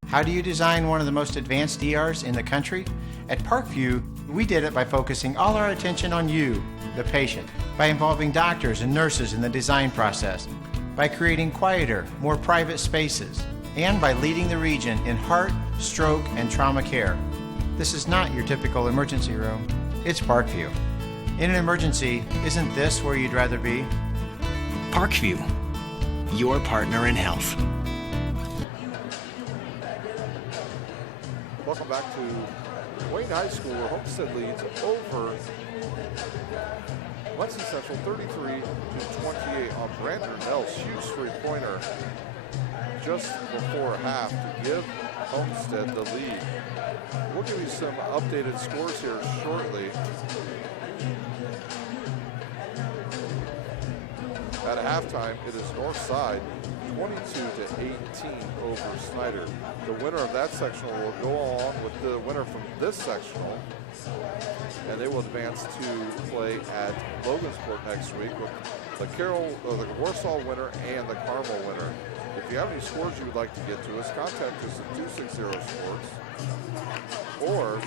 How do you design one of the most advanced ERs in the country? At Parkview, we did it by focusing all our attention on you, the patient, by involving doctors and nurses in the design process, by creating quieter, more private spaces, and by leading the region in heart, stroke, and trauma care. This is not your typical emergency room. It's Parkview. In an emergency, isn't this where you'd rather be? Parkview, your partner in health. Welcome back to Wayne High School, where Homestead leads over Muncie Central 33-28 on Brandon Durnell's huge three-pointer just before half to give Homestead the lead. We'll give you some updated scores here shortly. At halftime, it is Northside 22-18 over Snyder. The winner of that sectional will go on with the winner from this sectional, and they will advance to play at Logansport next week with the Warsaw winner and the Carmel winner. If you have any scores you would like to get to us, contact us at 260-SPORTS, or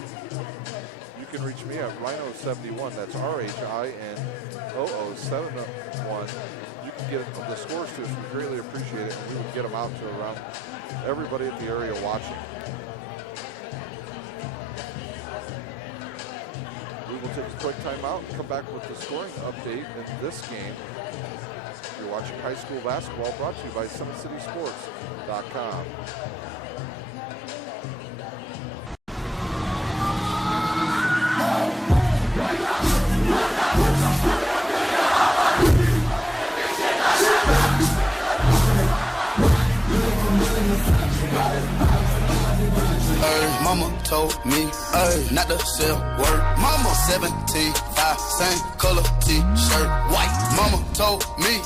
you can reach me at Rhino71. That's RHINOO71. You can get the scores to us. We greatly appreciate it, and we will get them out to around everybody at the area watching. We will take a quick timeout and come back with the scoring update in this game. You're watching high school basketball brought to you by SummitCitySports.com. Mama told me, not to sell word. Mama 17, 5, same color t-shirt, white. Mama told me,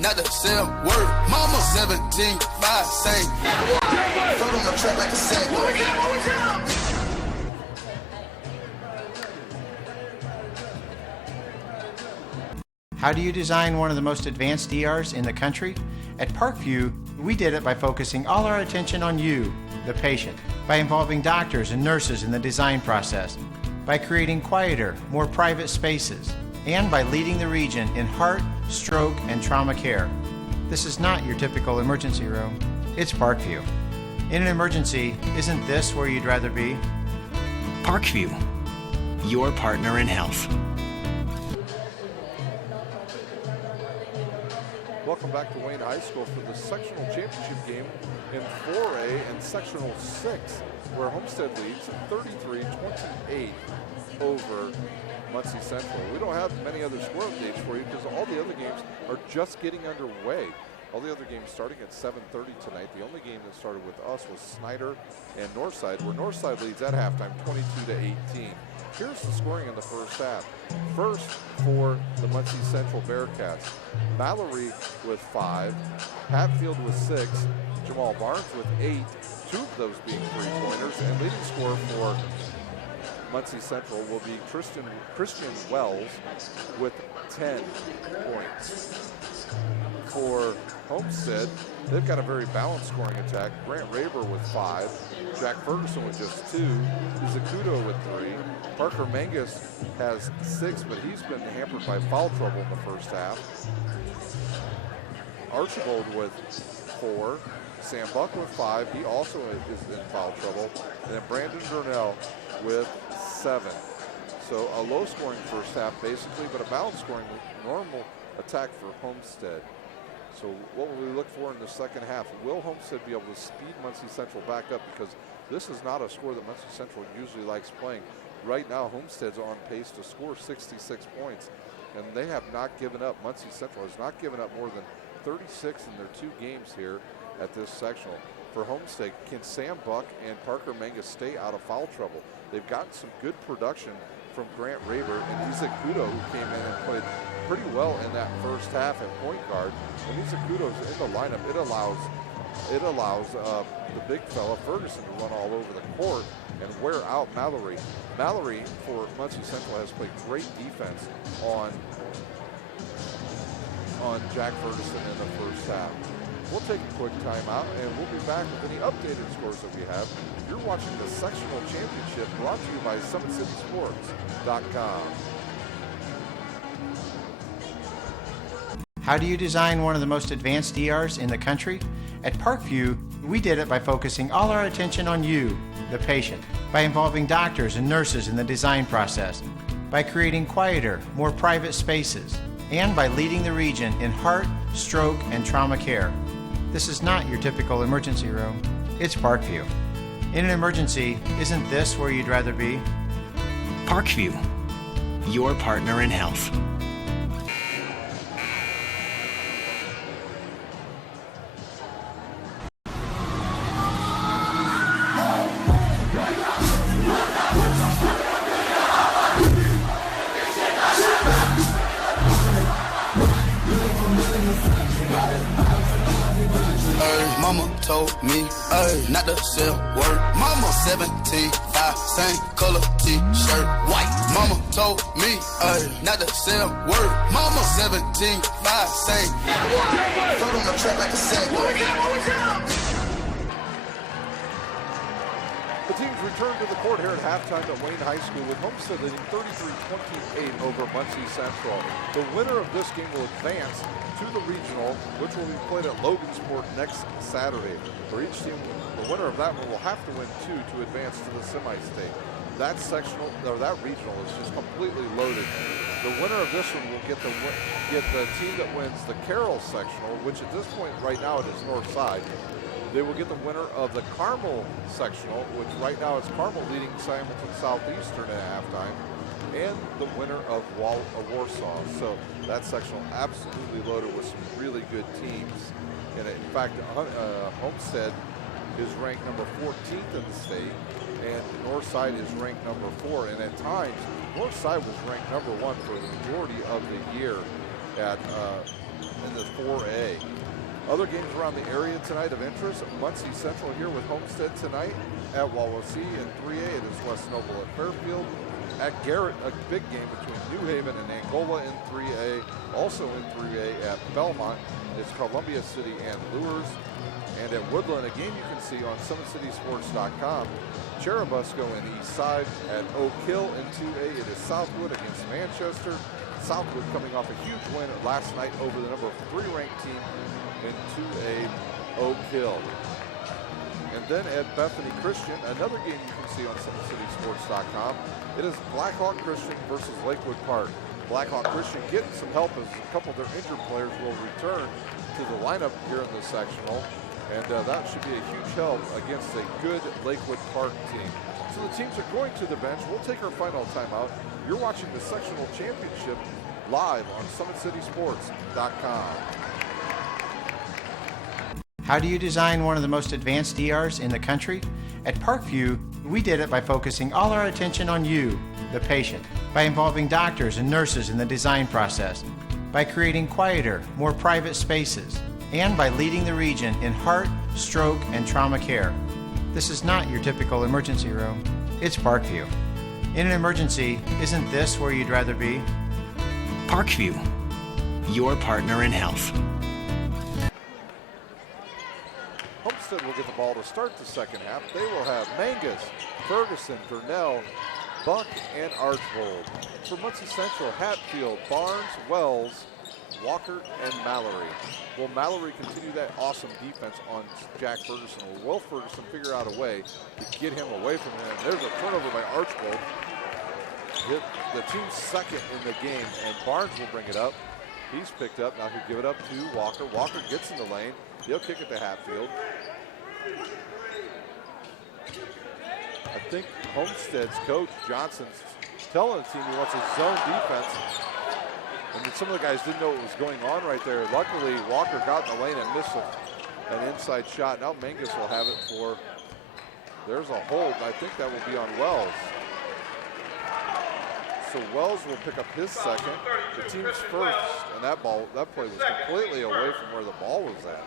not to sell word. Mama 17, 5, same. Float on the track like a sailboat. How do you design one of the most advanced ERs in the country? At Parkview, we did it by focusing all our attention on you, the patient, by involving doctors and nurses in the design process, by creating quieter, more private spaces, and by leading the region in heart, stroke, and trauma care. This is not your typical emergency room. It's Parkview. In an emergency, isn't this where you'd rather be? Parkview, your partner in health. Welcome back to Wayne High School for the sectional championship game in 4A and sectional 6, where Homestead leads 33-28 over Muncie Central. We don't have many other score updates for you because all the other games are just getting underway. All the other games starting at 7:30 tonight. The only game that started with us was Snyder and Northside, where Northside leads at halftime 22-18. Here's the scoring in the first half. First for the Muncie Central Bearcats, Mallory with 5, Hatfield with 6, Jamal Barnes with 8, 2 of those being three-pointers, and leading scorer for Muncie Central will be Christian Wells with 10 points. For Homestead, they've got a very balanced scoring attack. Grant Raber with 5, Jack Ferguson with just 2, Izakudo with 3, Parker Mangus has 6, but he's been hampered by foul trouble in the first half. Archibald with 4, Sam Buck with 5, he also is in foul trouble, and then Brandon Durnell with 7. So a low scoring first half basically, but a balanced scoring normal attack for Homestead. So what will we look for in the second half? Will Homestead be able to speed Muncie Central back up? Because this is not a score that Muncie Central usually likes playing. Right now, Homestead's on pace to score 66 points, and they have not given up. Muncie Central has not given up more than 36 in their 2 games here at this sectional. For Homestead, can Sam Buck and Parker Mangus stay out of foul trouble? They've gotten some good production from Grant Raber and Isaac Kudo, who came in and played pretty well in that first half at point guard. When Isaac Kudo's in the lineup, it allows the big fella Ferguson to run all over the court and wear out Mallory. Mallory for Muncie Central has played great defense on Jack Ferguson in the first half. We'll take a quick timeout and we'll be back with any updated scores that we have. You're watching the sectional championship brought to you by SummitCitySports.com. How do you design one of the most advanced ERs in the country? At Parkview, we did it by focusing all our attention on you, the patient, by involving doctors and nurses in the design process, by creating quieter, more private spaces, and by leading the region in heart, stroke, and trauma care. This is not your typical emergency room. It's Parkview. In an emergency, isn't this where you'd rather be? Parkview, your partner in health. Mama told me, not to sell word. Mama 17, 5, same color t-shirt, white. Mama told me, not to sell word. Mama 17, 5, same. Put on the track like a Segway. The teams return to the court here at halftime at Wayne High School with Homestead leading 33-28 over Muncie Central. The winner of this game will advance to the regional, which will be played at Logansport next Saturday. For each team, the winner of that one will have to win 2 to advance to the semi-state. That sectional, or that regional, is just completely loaded. The winner of this one will get the team that wins the Carroll sectional, which at this point right now it is Northside. They will get the winner of the Carmel sectional, which right now is Carmel leading Simonton Southeastern at halftime, and the winner of Warsaw. So that sectional absolutely loaded with some really good teams. And in fact, Homestead is ranked number 14th in the state, and Northside is ranked number 4. And at times, Northside was ranked number 1 for the majority of the year in the 4A. Other games around the area tonight of interest: Muncie Central here with Homestead tonight at Wawasee. In 3A, it is West Noble at Fairfield. At Garrett, a big game between New Haven and Angola in 3A. Also in 3A at Belmont, it's Columbia City and Lures. And at Woodland, a game you can see on SummitCitySports.com, Cherubusco and Eastside. At Oak Hill in 2A, it is Southwood against Manchester. Southwood coming off a huge win last night over the number 3 ranked team in 2A Oak Hill. And then at Bethany Christian, another game you can see on SummitCitySports.com. It is Blackhawk Christian versus Lakewood Park. Blackhawk Christian getting some help as a couple of their injured players will return to the lineup here in the sectional. And that should be a huge help against a good Lakewood Park team. So the teams are going to the bench. We'll take our final timeout. You're watching the sectional championship live on SummitCitySports.com. How do you design one of the most advanced DRs in the country? At Parkview, we did it by focusing all our attention on you, the patient, by involving doctors and nurses in the design process, by creating quieter, more private spaces, and by leading the region in heart, stroke, and trauma care. This is not your typical emergency room. It's Parkview. In an emergency, isn't this where you'd rather be? Parkview, your partner in health. Homestead will get the ball to start the second half. They will have Mangus, Ferguson, Vernell, Buck, and Archbold. For Muncie Central, Hatfield, Barnes, Wells, Walker, and Mallory. Will Mallory continue that awesome defense on Jack Ferguson? Will Ferguson figure out a way to get him away from him? There's a turnover by Archbold. Hit the team's second in the game, and Barnes will bring it up. He's picked up. Now he'll give it up to Walker. Walker gets in the lane. He'll kick it to Hatfield. I think Homestead's coach, Johnson's telling the team he wants a zone defense. And then some of the guys didn't know what was going on right there. Luckily, Walker got in the lane and missed an inside shot. Now Mangus will have it for, there's a hold. I think that will be on Wells. So Wells will pick up his second. The team's first, and that play was completely away from where the ball was at.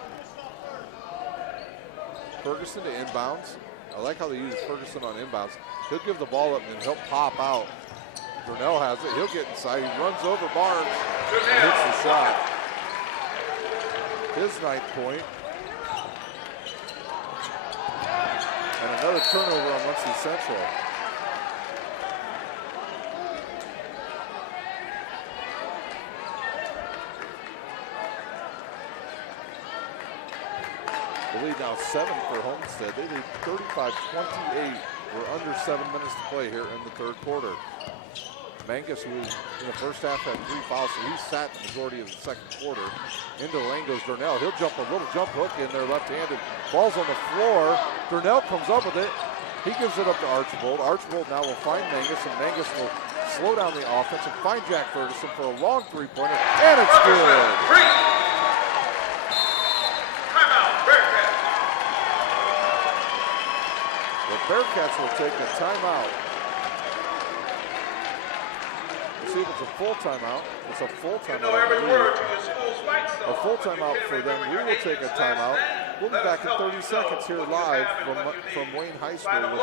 Ferguson to inbounds. I like how they use Ferguson on inbounds. He'll give the ball up and then he'll pop out. Vernell has it. He'll get inside. He runs over Barnes and hits the shot. His 9th point. And another turnover on Muncie Central. The lead now 7 for Homestead. They lead 35-28. We're under 7 minutes to play here in the third quarter. Mangus, who in the first half had 3 fouls, so he sat the majority of the second quarter. Into the lane goes Vernell. He'll jump a little jump hook in there left-handed. Ball's on the floor. Vernell comes up with it. He gives it up to Archbold. Archbold now will find Mangus, and Mangus will slow down the offense and find Jack Ferguson for a long three-pointer, and it's good. The Bearcats will take a timeout. We'll see if it's a full timeout. It's a full timeout. A full timeout for them. We will take a timeout. We'll be back in 30 seconds here live from Wayne High School with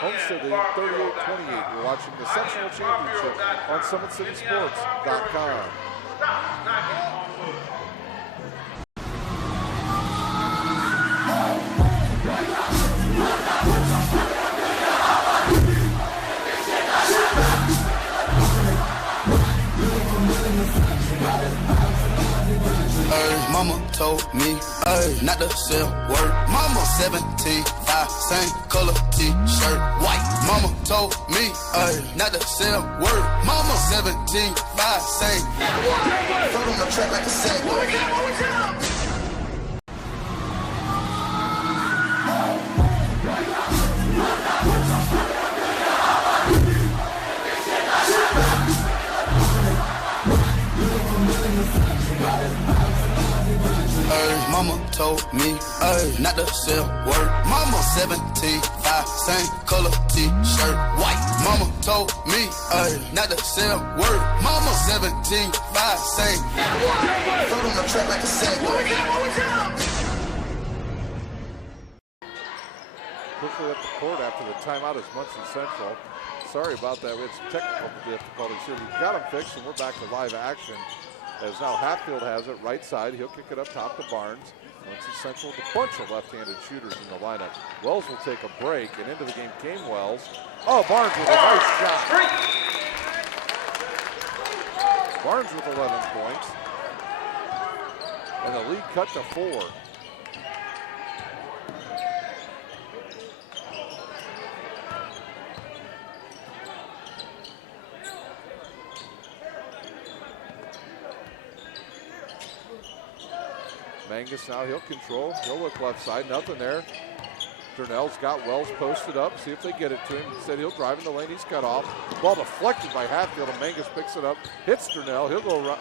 Homestead leading 38-28. We're watching the sectional championship on SummitCitySports.com. Mama told me, not to sell word. Mama 17, 5, same color t-shirt, white. Mama told me, not to sell word. Mama 17, 5, same. Put on the track like a Segway. Mama told me, not to sell word. Mama 17, 5, same color t-shirt, white. Mama told me, not to sell word. Mama 17, 5, same. Put on the track like a Segway. Quickly up the court after the timeout is Muncie Central. Sorry about that. We had some technical difficulties here. We've got them fixed, and we're back to live action. As now Hatfield has it right side. He'll kick it up top to Barnes. Muncie Central with a bunch of left-handed shooters in the lineup. Wells will take a break, and into the game came Wells. Oh, Barnes with a nice shot. Barnes with 11 points. And the lead cut to 4. Mangus now, he'll control. He'll look left side, nothing there. Durnell's got Wells posted up. See if they get it to him. Instead, he'll drive in the lane. He's cut off. Ball deflected by Hatfield, and Mangus picks it up. Hits Durnell. He'll go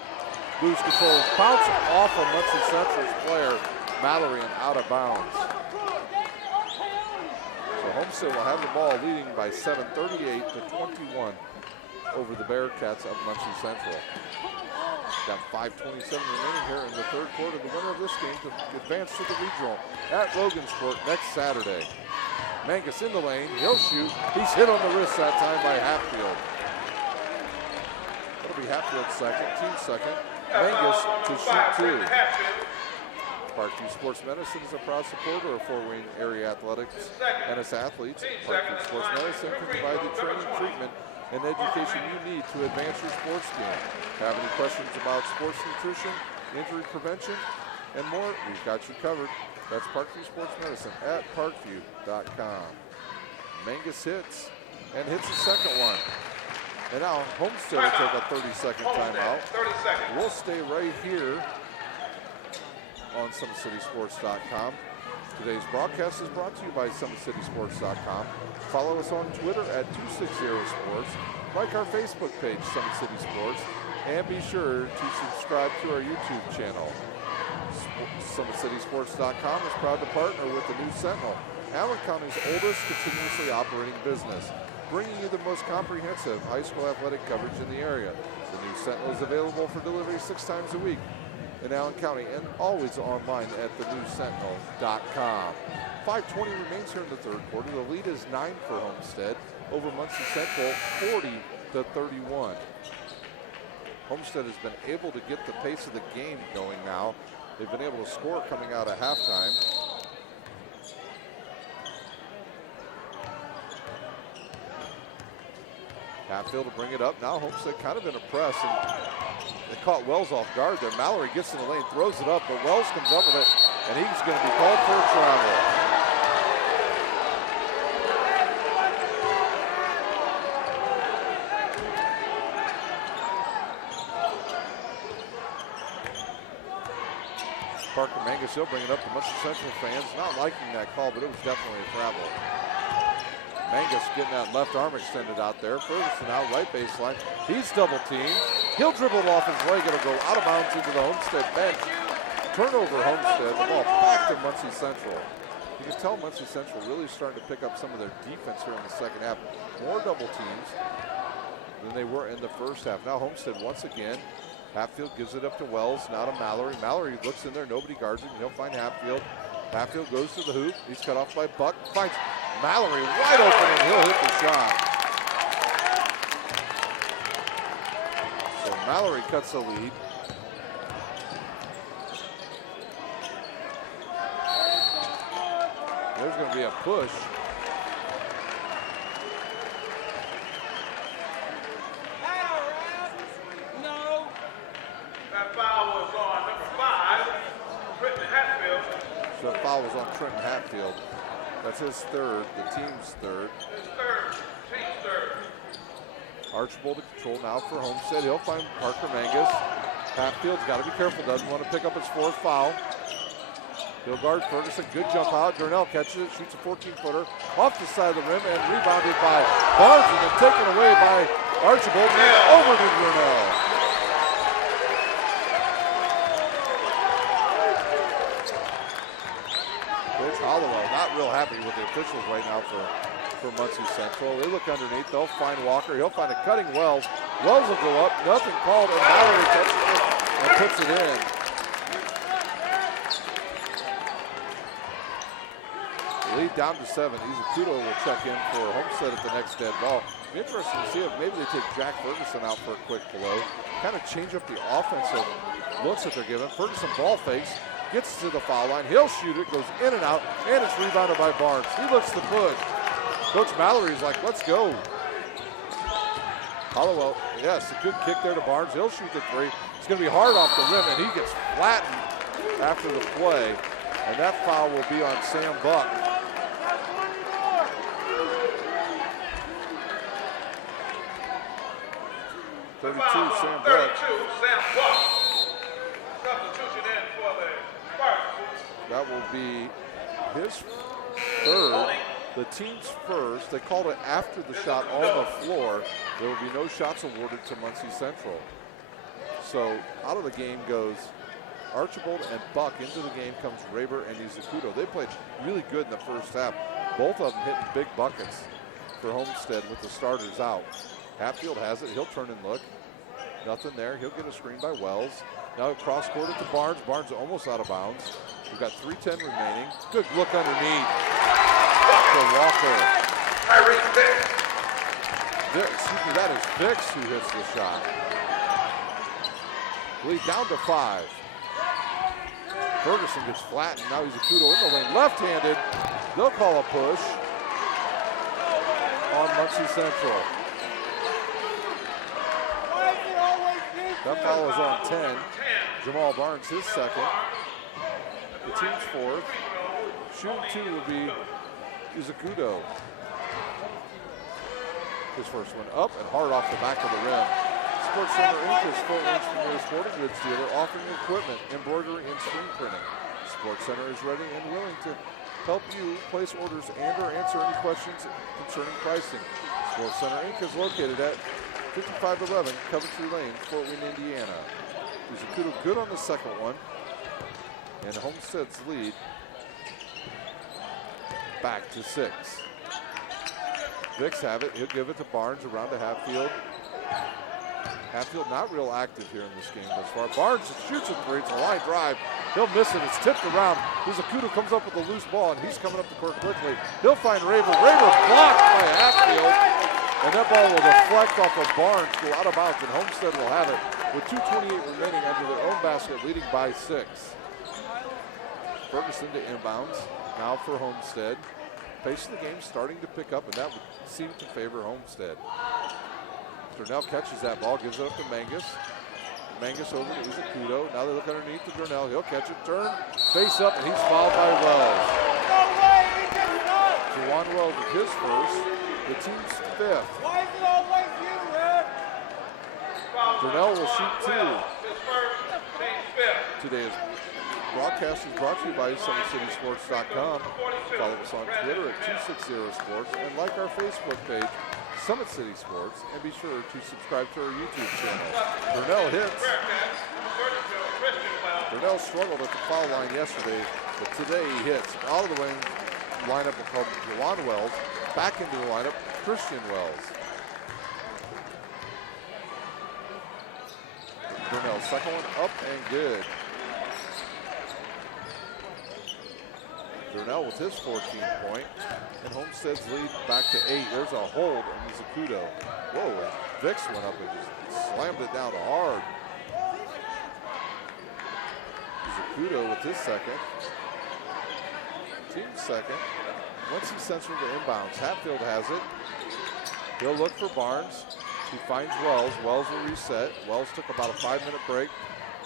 lose control. Bounce off of Muncie Central's player, Mallory, and out of bounds. So Homestead will have the ball leading by 7, 38 to 21 over the Bearcats of Muncie Central. Got 5:27 remaining here in the third quarter. The winner of this game to advance to the regional at Logansport next Saturday. Mangus in the lane. He'll shoot. He's hit on the wrist that time by Hatfield. That'll be Hatfield's second, team second. Mangus to shoot 2. Parkview Sports Medicine is a proud supporter of Fort Wayne area athletics and its athletes. Parkview Sports Medicine can provide the training, treatment, and education you need to advance your sports game. Have any questions about sports nutrition, injury prevention, and more? We've got you covered. That's Parkview Sports Medicine at parkview.com. Mangus hits and hits the second one. And now Homestead will take a 30-second timeout. We'll stay right here on SummitCitySports.com. Today's broadcast is brought to you by SummitCitySports.com. Follow us on Twitter at 260sports. Like our Facebook page, Summit City Sports. And be sure to subscribe to our YouTube channel. SummitCitySports.com is proud to partner with the News Sentinel, Allen County's oldest continuously operating business, bringing you the most comprehensive high school athletic coverage in the area. The News Sentinel is available for delivery 6 times a week in Allen County and always online at thenewssentinel.com. 5:20 remains here in the third quarter. The lead is 9 for Homestead over Muncie Central, 40-31. Homestead has been able to get the pace of the game going now. They've been able to score coming out of halftime. Hatfield to bring it up. Now Homestead kind of in a press, and they caught Wells off guard there. Mallory gets in the lane, throws it up, but Wells comes up with it, and he's going to be called for a travel. Parker Mangus, he'll bring it up to Muncie Central fans. Not liking that call, but it was definitely a travel. Mangus getting that left arm extended out there. Ferguson out right baseline. He's double teamed. He'll dribble it off his leg. It'll go out of bounds into the Homestead bench. Turnover Homestead. The ball back to Muncie Central. You can tell Muncie Central really starting to pick up some of their defense here in the second half. More double teams than they were in the first half. Now Homestead once again. Hatfield gives it up to Wells, now to Mallory. Mallory looks in there, nobody guards him. He'll find Hatfield. Hatfield goes to the hoop. He's cut off by Buck. Finds Mallory wide open, and he'll hit the shot. So Mallory cuts the lead. There's going to be a push. So the foul was on Trenton Hatfield. That's his third, the team's third. His third, team's third. Archibald to control now for Homestead. He'll find Parker Mangus. Hatfield's got to be careful, doesn't want to pick up his fourth foul. He'll guard Ferguson, good jump out. Durnell catches it, shoots a 14-footer off the side of the rim and rebounded by Barnes and then taken away by Archibald and then over to Durnell. Hollowell not real happy with the officials right now for Muncie Central. They look underneath. They'll find Walker. He'll find a cutting Wells. Wells will go up. Nothing called, and Mallory catches it and puts it in. Lead down to 7. Izakuto will check in for Homestead at the next dead ball. Be interesting to see if maybe they take Jack Ferguson out for a quick blow. Kind of change up the offensive looks that they're giving. Ferguson ball fakes. Gets to the foul line. He'll shoot it. Goes in and out. And it's rebounded by Barnes. He looks to push. Coach Mallory's like, let's go. Hollowell, yes, a good kick there to Barnes. He'll shoot the three. It's going to be hard off the rim, and he gets flattened after the play. And that foul will be on Sam Buck. Sam 32, Buck. Sam Buck. Substitution in for the Spartans. That will be his third, the team's first. They called it after the shot on the floor. There will be no shots awarded to Muncie Central. So out of the game goes Archibald and Buck. Into the game comes Raber and Izakuto. They played really good in the first half. Both of them hitting big buckets for Homestead with the starters out. Hatfield has it. He'll turn and look. Nothing there. He'll get a screen by Wells. Now cross court it to Barnes. Barnes almost out of bounds. We've got 3:10 remaining. Good look underneath for Walker. Excuse me, that is Vicks who hits the shot. Lead down to 5. Ferguson gets flattened. Now he's Izakuto in the lane. Left-handed. They'll call a push on Muncie Central. That foul is on 10. Jamal Barnes, his second. The team's fourth. Shooting 2 will be Izakuto. His first one up and hard off the back of the rim. Sports Center Inc. is Portland's premier sporting goods dealer, offering equipment, embroidery, and screen printing. Sports Center is ready and willing to help you place orders and or answer any questions concerning pricing. Sports Center Inc. is located at 5511 Coventry Lane, Fort Wayne, Indiana. Izakuto good on the second one. And Homestead's lead back to 6. Vicks have it. He'll give it to Barnes around to Hatfield. Hatfield not real active here in this game thus far. Barnes shoots a three. It's a line drive. He'll miss it. It's tipped around. Izakuto comes up with a loose ball, and he's coming up the court quickly. He'll find Raber. Raber blocked by Hatfield. And that ball will deflect off of Barnes, go out of bounds, and Homestead will have it with 2:28 remaining under their own basket, leading by 6. Ferguson to inbounds, now for Homestead. Pace of the game starting to pick up, and that would seem to favor Homestead. Durnell catches that ball, gives it up to Mangus. Mangus over to Izakuto. Now they look underneath to Durnell. He'll catch it, turn, face up, and he's fouled by Wells. Juwan Wells with his first. The team's 5th. Why is it always you, man? Durnell will shoot 2. His first, team's 5th. Today's broadcast is brought to you by SummitCitySports.com. Follow us on Twitter at 260sports and like our Facebook page, Summit City Sports, and be sure to subscribe to our YouTube channel. Durnell hits. Durnell struggled at the foul line yesterday, but today he hits. Out of the wing lineup will come Juwan Wells. Back into the lineup, Christian Wells. Durnell's second one up and good. Durnell with his 14th point, and Homestead's lead back to 8. There's a hold on Izakuto. Whoa, Vicks went up and just slammed it down hard. Izakuto with his second. Team's second. Muncie Central to inbounds. Hatfield has it. He'll look for Barnes. He finds Wells. Wells will reset. Wells took about a 5-minute break.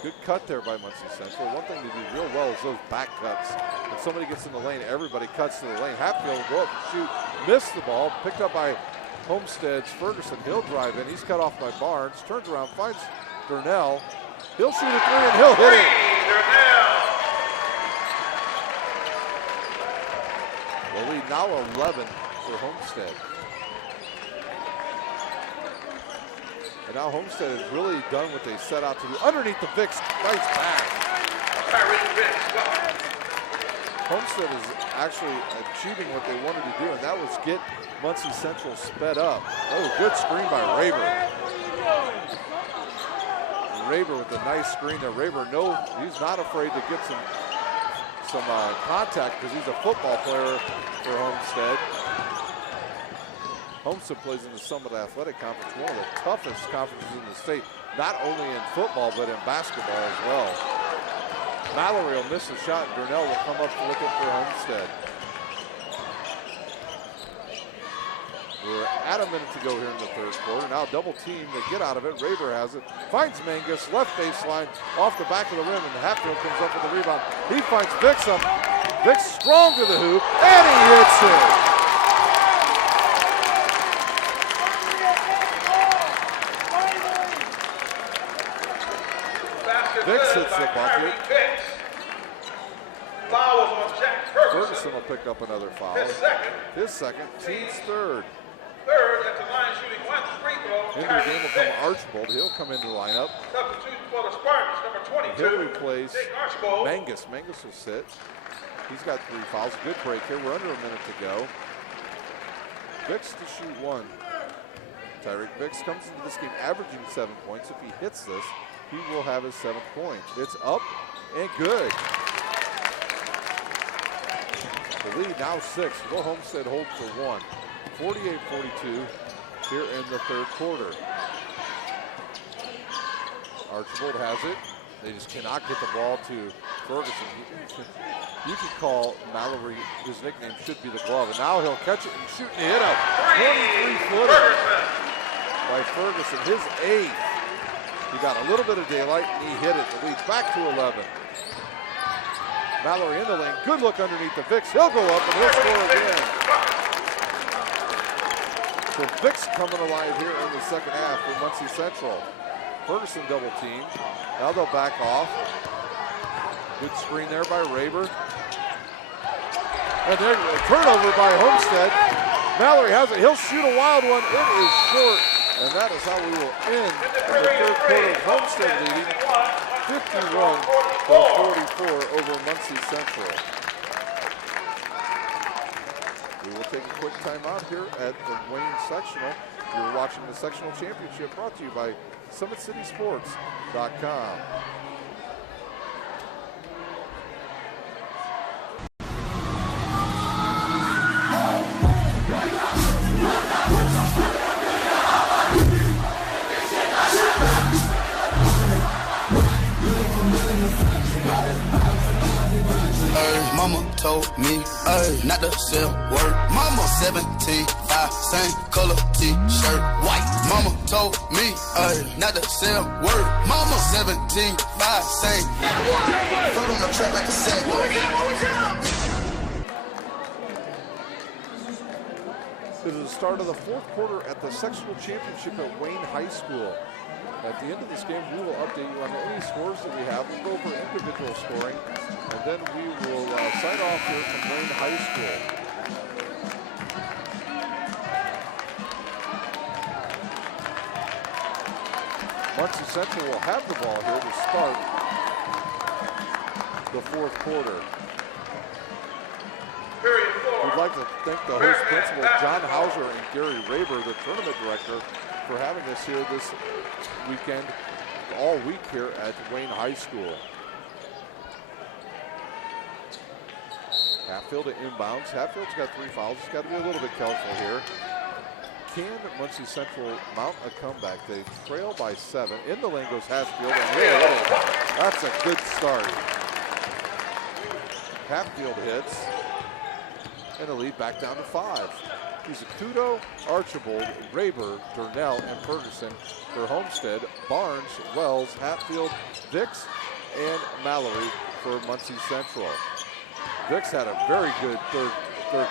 Good cut there by Muncie Central. One thing to do real well is those back cuts. When somebody gets in the lane, everybody cuts to the lane. Hatfield will go up and shoot. Missed the ball. Picked up by Homestead's Ferguson. He'll drive in. He's cut off by Barnes. Turns around, finds Durnell. He'll shoot a 3 and he'll hit it. The lead now 11 for Homestead. And now Homestead has really done what they set out to do. Underneath the Vicks, nice pass. Homestead is actually achieving what they wanted to do, and that was get Muncie Central sped up. Oh, good screen by Raber. Raber with a nice screen there. Raber, he's not afraid to get some contact because he's a football player for Homestead. Homestead plays in the Summit Athletic Conference, one of the toughest conferences in the state, not only in football, but in basketball as well. Mallory will miss the shot, and Durnell will come up with it for Homestead. We're at a minute to go here in the third quarter. Now double team to get out of it. Raber has it. Finds Mangus, left baseline, off the back of the rim, and Hatfield comes up with the rebound. He finds Vicks up. Vicks strong to the hoop, and he hits it. Vicks hits the bucket. Foul on Jack Ferguson will pick up another foul. His second, team's third. Third at the line shooting 1 free throw. Into the game will come Archibald. He'll come into the lineup. Substitute for the Spartans, number 22. He'll replace Jake Archibald. Mangus. Mangus will sit. He's got 3 fouls. Good break here. We're under a minute to go. Vicks to shoot 1. Tyreek Vicks comes into this game averaging 7 points. If he hits this, he will have his 7th point. It's up and good. The lead now 6. Will Homestead hold for 1. 48-42 here in the third quarter. Archibald has it. They just cannot get the ball to Ferguson. You could call Mallory, his nickname should be the glove. And now he'll catch it and shoot and hit a 23-footer by Ferguson, his 8th. He got a little bit of daylight and he hit it. The lead back to 11. Mallory in the lane. Good look underneath the Vicks. He'll go up and he'll score again. So Vicks coming alive here in the second half for Muncie Central. Ferguson double team. Now they'll back off. Good screen there by Raber. And then a turnover by Homestead. Mallory has it. He'll shoot a wild one. It is short. And that is how we will end the third quarter of Homestead leading 51-44 over Muncie Central. We will take a quick timeout here at the Wayne Sectional. You're watching the Sectional Championship brought to you by SummitCitySports.com. Mama told me, not to sell word. Mama 17, 5, same color t-shirt, white. Mama told me, not to sell word. Mama 17, 5, same. Foot on the track like a sack. This is the start of the fourth quarter at the sectional championship at Wayne High School. At the end of this game, we will update you on any scores that we have. We'll go over individual scoring, and then we will sign off here from Wayne High School. Muncie Central will have the ball here to start the fourth quarter. We'd like to thank the host principal, John Hauser, and Gary Raber, the tournament director, for having us here this weekend, all week here at Wayne High School. Hatfield to inbounds. Hatfield's got 3 fouls. He's got to be a little bit careful here. Can Muncie Central mount a comeback? They trail by 7. In the lane goes Hatfield, and that's a good start. Hatfield hits, and the lead back down to 5. Izakudo, Archibald, Raber, Durnell, and Ferguson for Homestead. Barnes, Wells, Hatfield, Vicks, and Mallory for Muncie Central. Vicks had a very good third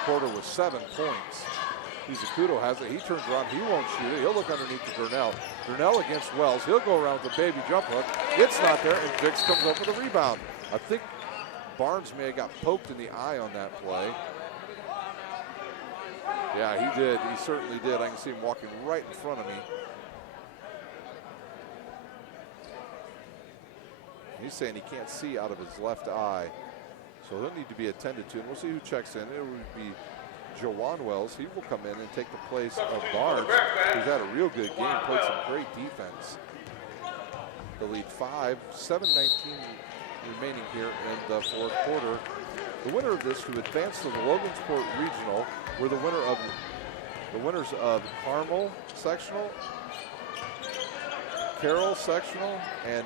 quarter with 7 points. Izakudo has it. He turns around. He won't shoot it. He'll look underneath to Durnell. Durnell against Wells. He'll go around with the baby jump hook. It's not there, and Vicks comes up with a rebound. I think Barnes may have got poked in the eye on that play. Yeah, he did. He certainly did. I can see him walking right in front of me. He's saying he can't see out of his left eye. So he'll need to be attended to. And we'll see who checks in. It would be Jawan Wells. He will come in and take the place of Barnes, who's had a real good game, played some great defense. The lead 5, 7:19 remaining here in the fourth quarter. The winner of this to advance to the Logansport Regional were the winners of Carmel Sectional, Carroll Sectional, and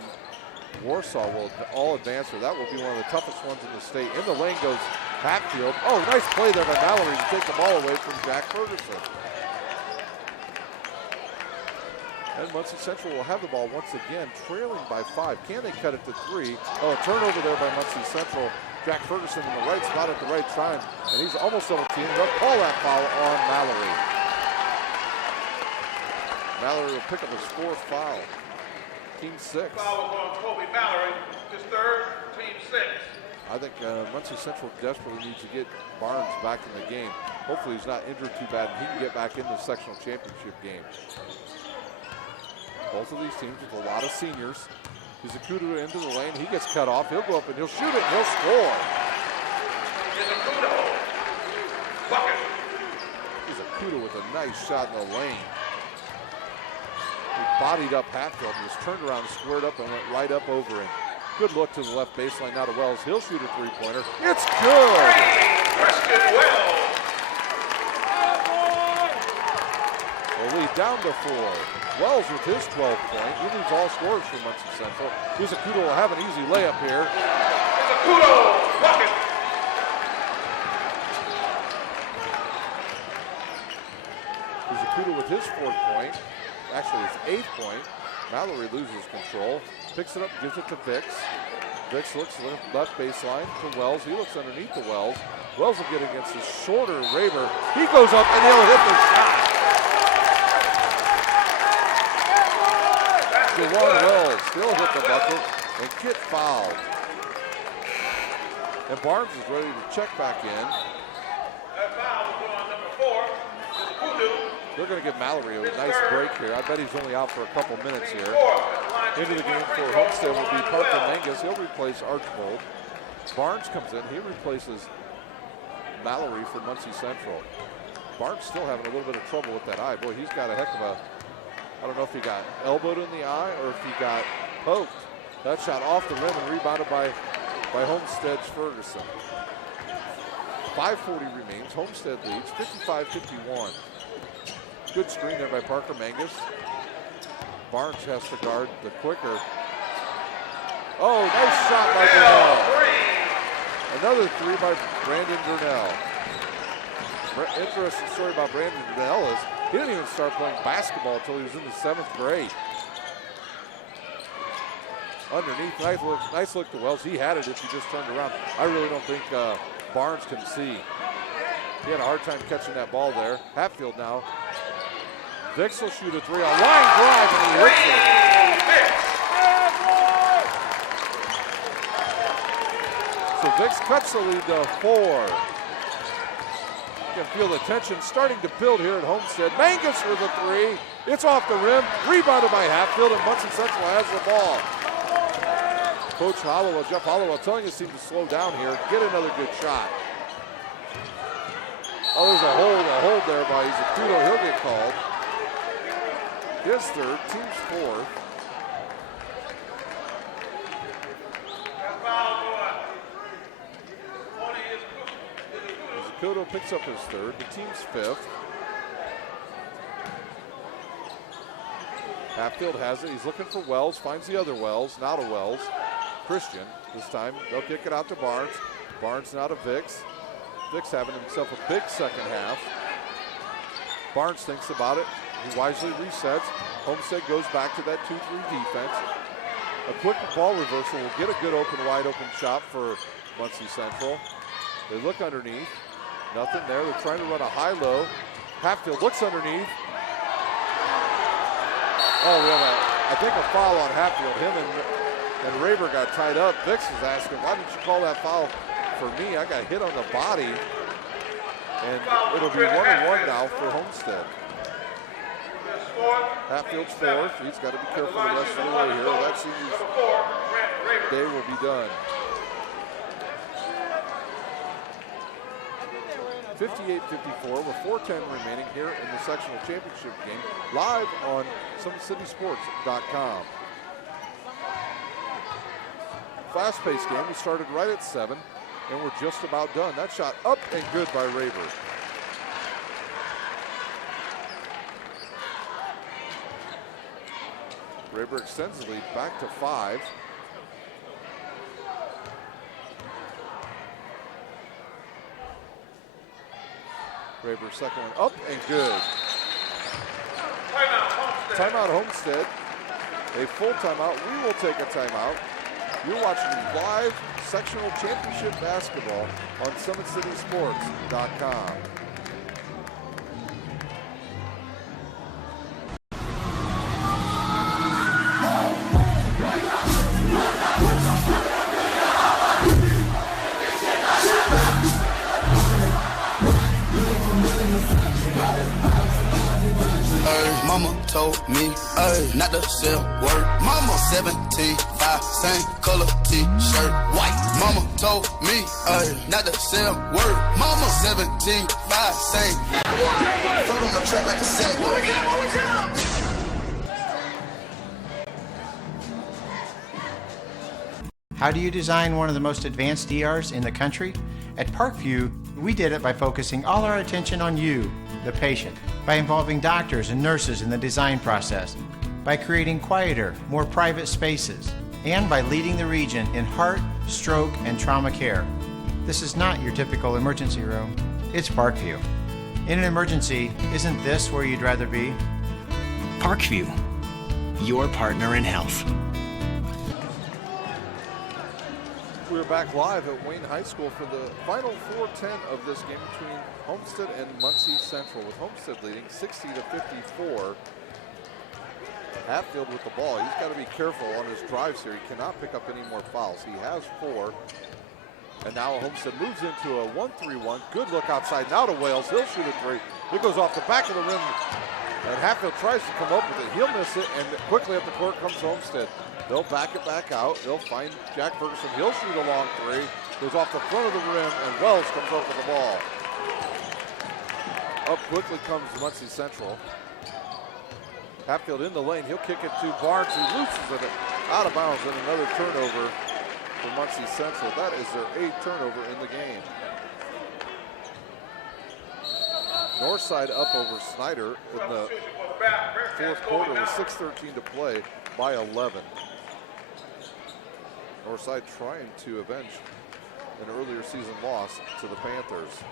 Warsaw will all advance here. That will be one of the toughest ones in the state. In the lane goes Hatfield. Oh, nice play there by Mallory to take the ball away from Jack Ferguson. And Muncie Central will have the ball once again, trailing by 5. Can they cut it to 3? Oh, a turnover there by Muncie Central. Jack Ferguson in the right spot at the right time, and he's almost double teamed. They'll call that foul on Mallory. Mallory will pick up his 4th foul. Team 6. Foul on Kobe Mallory, his 3rd, team 6. I think Muncie Central desperately needs to get Barnes back in the game. Hopefully he's not injured too bad and he can get back in the sectional championship game. Both of these teams with a lot of seniors. Izakudo into the lane. He gets cut off. He'll go up and he'll shoot it and he'll score. Izakudo. Bucket. Izakudo with a nice shot in the lane. He bodied up Hatfield and was turned around, squared up, and went right up over him. Good look to the left baseline now to Wells. He'll shoot a 3-pointer. It's good! Preston Wells. The lead down to 4. Wells with his 12th point. He leads all scorers for Muncie Central. Izakudo will have an easy layup here. Izakudo. Bucket. Izakudo with his 4th point. Actually, his 8th point. Mallory loses control. Picks it up, gives it to Vicks. Vicks looks left baseline to Wells. He looks underneath the Wells. Wells will get against the shorter Raber. He goes up and he'll hit the shot. DeJuan Wells still hit the bucket and get fouled. And Barnes is ready to check back in. That foul was on number 4, Izakudo. They're going to give Mallory a nice break here. I bet he's only out for a couple minutes here. Into the game for Homestead will be Parker Mangus. He'll replace Archibald. Barnes comes in. He replaces Mallory for Muncie Central. Barnes still having a little bit of trouble with that eye. Boy, he's got a heck of a, I don't know if he got elbowed in the eye or if he got poked. That shot off the rim and rebounded by Homestead's Ferguson. 5:40 remains. Homestead leads 55-51. Good screen there by Parker Mangus. Barnes has to guard the quicker. Oh, nice shot by Durnell. Another 3 by Brandon Durnell. Interesting story about Brandon Durnell is he didn't even start playing basketball until he was in the 7th grade. Underneath, nice look to Wells. He had it if he just turned around. I really don't think Barnes can see. He had a hard time catching that ball there. Hatfield now. Vicks will shoot a 3 on line drive and he hits it. So Vicks cuts the lead to 4. You can feel the tension starting to build here at Homestead. Mangus with a 3. It's off the rim. Rebounded by Hatfield and Muncie Central has the ball. Coach Hollowell, Jeff Hollowell telling his team to slow down here. Get another good shot. Oh, there's a hold there by Izakudo. He'll get called. His 3rd, team's 4th. Izakudo picks up his 3rd, the team's 5th. Hatfield has it, he's looking for Wells, finds the other Wells, now to Wells. Christian, this time they'll kick it out to Barnes. Barnes now to Vicks. Vicks having himself a big second half. Barnes thinks about it. He wisely resets. Homestead goes back to that 2-3 defense. A quick ball reversal will get a good wide open shot for Muncie Central. They look underneath. Nothing there. They're trying to run a high-low. Hatfield looks underneath. Oh, we have I think a foul on Hatfield. Him and Raber got tied up. Vicks is asking, why didn't you call that foul for me? I got hit on the body. And it'll be 1-1 now for Homestead. Hatfield's 4th. He's got to be careful the rest of the way here. That senior's day will be done. 58-54 with 4:10 remaining here in the sectional championship game, live on SummitCitySports.com. Fast-paced game. We started right at 7, and we're just about done. That shot up and good by Raber. Raber extends the lead back to 5. Raber's second one up and good. timeout Homestead, a full timeout. We will take a timeout. You're watching live sectional championship basketball on SummitCitySports.com. Mama told me, not to sell word. Mama 17, 5, same color t-shirt, white. Mama told me, not to sell word. Mama 17, 5, same. Foot on the track like a set. How do you design one of the most advanced DRs in the country? At Parkview, we did it by focusing all our attention on you, the patient, by involving doctors and nurses in the design process, by creating quieter, more private spaces, and by leading the region in heart, stroke, and trauma care. This is not your typical emergency room. It's Parkview. In an emergency, isn't this where you'd rather be? Parkview, your partner in health. We're back live at Wayne High School for the final 4:10 of this game between Homestead and Muncie Central, with Homestead leading 60-54. Hatfield with the ball. He's got to be careful on his drives here. He cannot pick up any more fouls. He has 4. And now Homestead moves into a 1-3-1. Good look outside. Now to Wales. He'll shoot a 3. It goes off the back of the rim. And Hatfield tries to come up with it. He'll miss it. And quickly up the court comes Homestead. They'll back it back out. They'll find Jack Ferguson. He'll shoot a long 3. Goes off the front of the rim. And Wells comes up with the ball. Up quickly comes Muncie Central. Hatfield in the lane. He'll kick it to Barnes, who loses it out of bounds, and another turnover for Muncie Central. That is their 8th turnover in the game. Northside up over Snyder in the fourth quarter with 6:13 to play by 11. Northside trying to avenge an earlier season loss to the Panthers.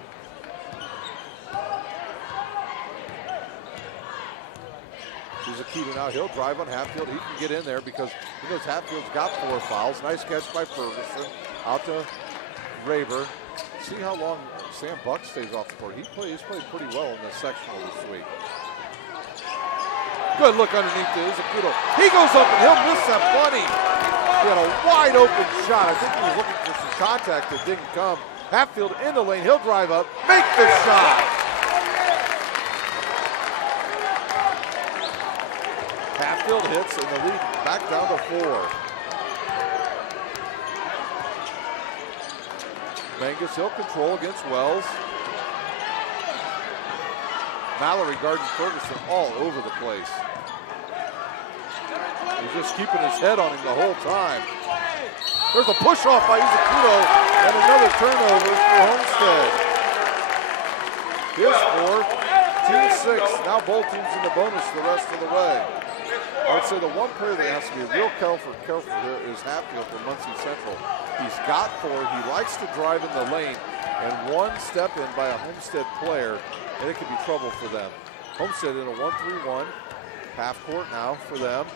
He's a Keaton out. He'll drive on Hatfield. He can get in there because he knows Hatfield's got 4 fouls. Nice catch by Ferguson. Out to Raber. See how long Sam Buck stays off the court. He's played pretty well in the sectional this week. Good look underneath to Izakudo. He goes up and he'll miss that bunny. He had a wide open shot. I think he was looking for some contact that didn't come. Hatfield in the lane. He'll drive up, make the shot. Hatfield hits and the lead back down to 4. Mangus, he'll control against Wells. Mallory guarding Ferguson all over the place. He's just keeping his head on him the whole time. There's a push off by Izakudo and another turnover for Homestead. His 4th, team 6. Now both teams in the bonus the rest of the way. I would say the one player that has to be real careful here is Hatfield for Muncie Central. He's got 4. He likes to drive in the lane, and one step in by a Homestead player, and it could be trouble for them. Homestead in a 1-3-1. Half court now for them.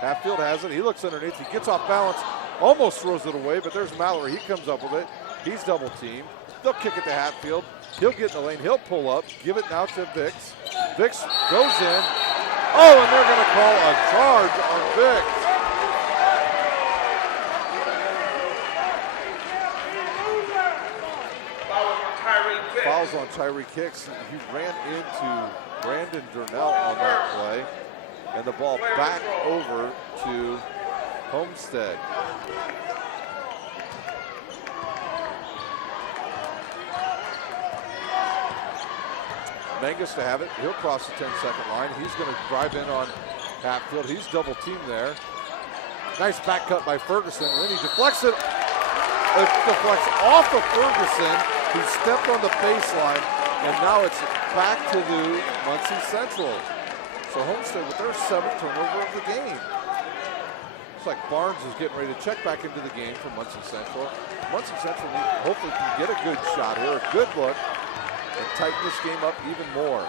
Hatfield has it. He looks underneath. He gets off balance, almost throws it away, but there's Mallory. He comes up with it. He's double teamed. They'll kick it to Hatfield. He'll get in the lane. He'll pull up. Give it now to Vicks. Vicks goes in. Oh, and they're going to call a charge on Vicks. Fouls on Tyreek Hicks. He ran into Brandon Durnell on that play. And the ball back over to Homestead. Mangus to have it. He'll cross the 10-second line. He's going to drive in on Hatfield. He's double teamed there. Nice back cut by Ferguson. And then he deflects it. It deflects off of Ferguson, who stepped on the baseline. And now it's back to the Muncie Central. So Homestead with their 7th turnover of the game. Looks like Barnes is getting ready to check back into the game for Muncie Central. Muncie Central hopefully can get a good shot here, a good look, and tighten this game up even more.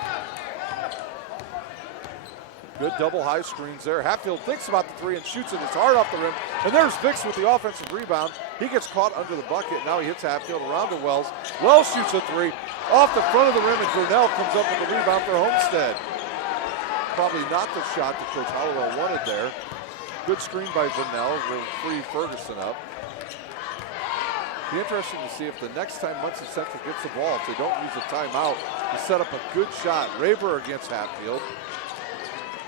Good double high screens there. Hatfield thinks about the three and shoots it. It's hard off the rim. And there's Vicks with the offensive rebound. He gets caught under the bucket. Now he hits Hatfield around to Wells. Wells shoots a three off the front of the rim, and Grinnell comes up with the rebound for Homestead. Probably not the shot that Coach Hollowell wanted there. Good screen by Grinnell will free Ferguson up. Be interesting to see if the next time Muncie Central gets the ball, if they don't use a timeout, to set up a good shot. Raber against Hatfield.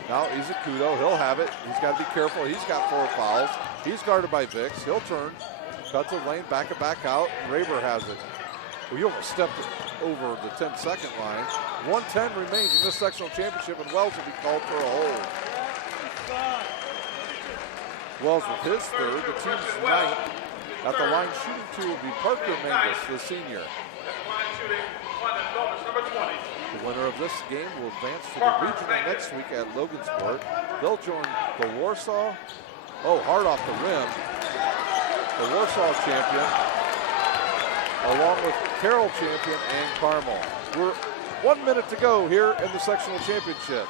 Now Izakudo, he'll have it. He's got to be careful. He's got 4 fouls. He's guarded by Vicks. He'll turn, cut to the lane, back it back out. Raber has it. Well, he almost stepped over the 10-second line. 1:10 remains in this sectional championship, and Wells will be called for a hold. Wells with his third, the team's ninth. At the line shooting 2 will be Parker Mangus, the senior. The winner of this game will advance to the regional next week at Logansport. They'll join the Warsaw, hard off the rim, the Warsaw champion, along with Carroll champion and Carmel. We're 1 minute to go here in the sectional championship.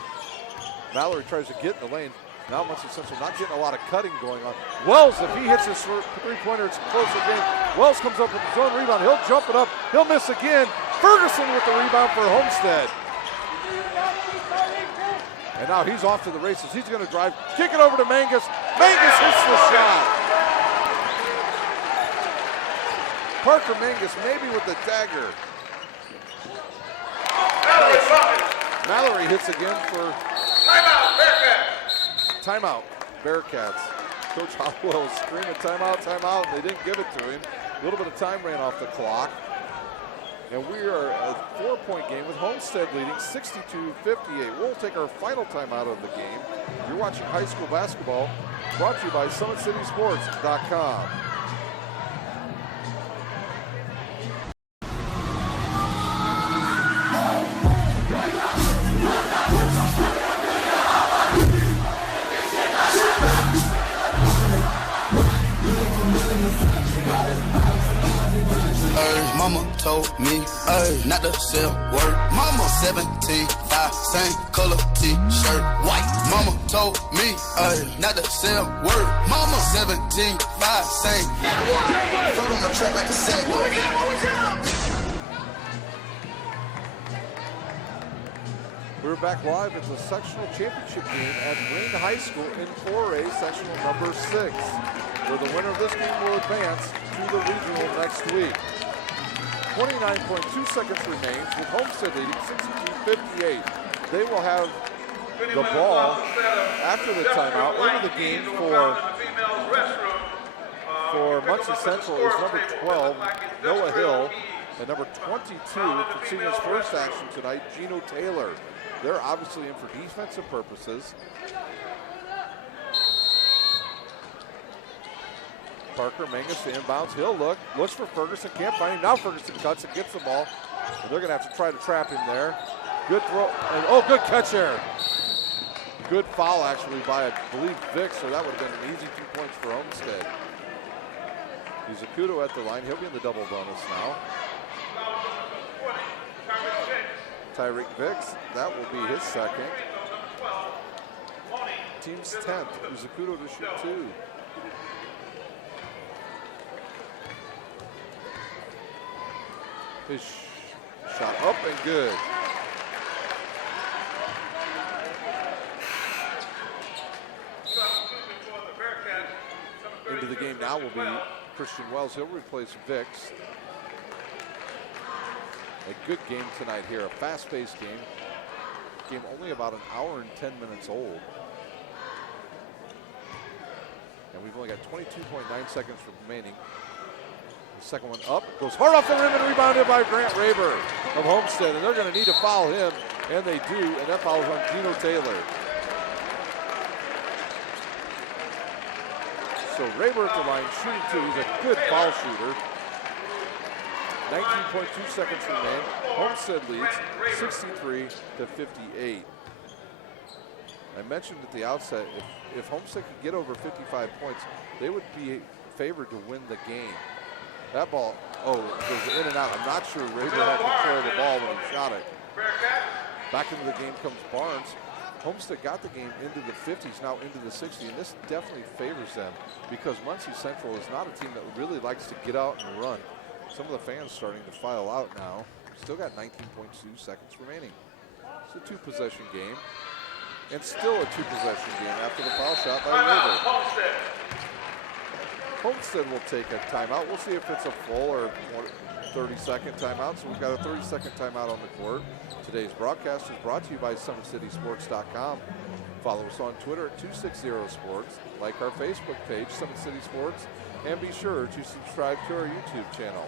Mallory tries to get in the lane. Now Muncie Central not getting a lot of cutting going on. Wells, if he hits his three-pointer, it's a closer game. Wells comes up with his own rebound. He'll jump it up. He'll miss again. Ferguson with the rebound for Homestead. And now he's off to the races. He's going to drive, kick it over to Mangus. Mangus hits the shot. Parker Mangus maybe with the dagger. Mallory hits again for timeout, Bearcats. Coach Hollowell was screaming timeout, timeout, and they didn't give it to him. A little bit of time ran off the clock. And we are a 4-point game with Homestead leading 62-58. We'll take our final timeout of the game. You're watching high school basketball, brought to you by SummitCitySports.com. Mama told me, not to sell word. Mama 17, 5, same color t-shirt, white. Mama told me, not to sell word. Mama 17, 5, same. Float on the track like a Segway. We're back live at the sectional championship game at Wayne High School in 4A, sectional number 6, where the winner of this game will advance to the regional next week. 29.2 seconds remains with Homestead leading 62-58. They will have the ball after the timeout into the game for Muncie Central is number 12, Noah Hill, and number 22 for seniors first action tonight, Gino Taylor. They're obviously in for defensive purposes. Parker Mangus inbounds. He'll looks for Ferguson, can't find him. Now Ferguson cuts and gets the ball. And they're going to have to try to trap him there. Good throw. And, good catch there. Good foul actually by, I believe, Vicks, so that would have been an easy 2 points for Homestead. Izakudo at the line. He'll be in the double bonus now. Tyreek Vicks, that will be his second. Team's 10th. Izakudo to shoot 2. His shot up and good. Into the game now will be Christian Wells. He'll replace Vicks. A good game tonight here, a fast-paced game. Game only about an hour and 10 minutes old. And we've only got 22.9 seconds remaining. The second one up, goes hard off the rim and rebounded by Grant Raber of Homestead. And they're going to need to foul him, and they do, and that foul is on Gino Taylor. So Raber at the line shooting 2. He's a good foul shooter. 19.2 seconds remain. Homestead leads 63-58. I mentioned at the outset, if Homestead could get over 55 points, they would be favored to win the game. That ball, goes in and out. I'm not sure Raber had control of the ball when he shot it. Back into the game comes Barnes. Homestead got the game into the 50s, now into the 60s, and this definitely favors them because Muncie Central is not a team that really likes to get out and run. Some of the fans starting to file out now. Still got 19.2 seconds remaining. It's a two-possession game, and still a two-possession game after the foul shot by Raver. Homestead will take a timeout. We'll see if it's a full or 30-second timeout. So we've got a 30-second timeout on the court. Today's broadcast is brought to you by SummitCitySports.com. Follow us on Twitter at 260sports. Like our Facebook page, Summit City Sports, and be sure to subscribe to our YouTube channel.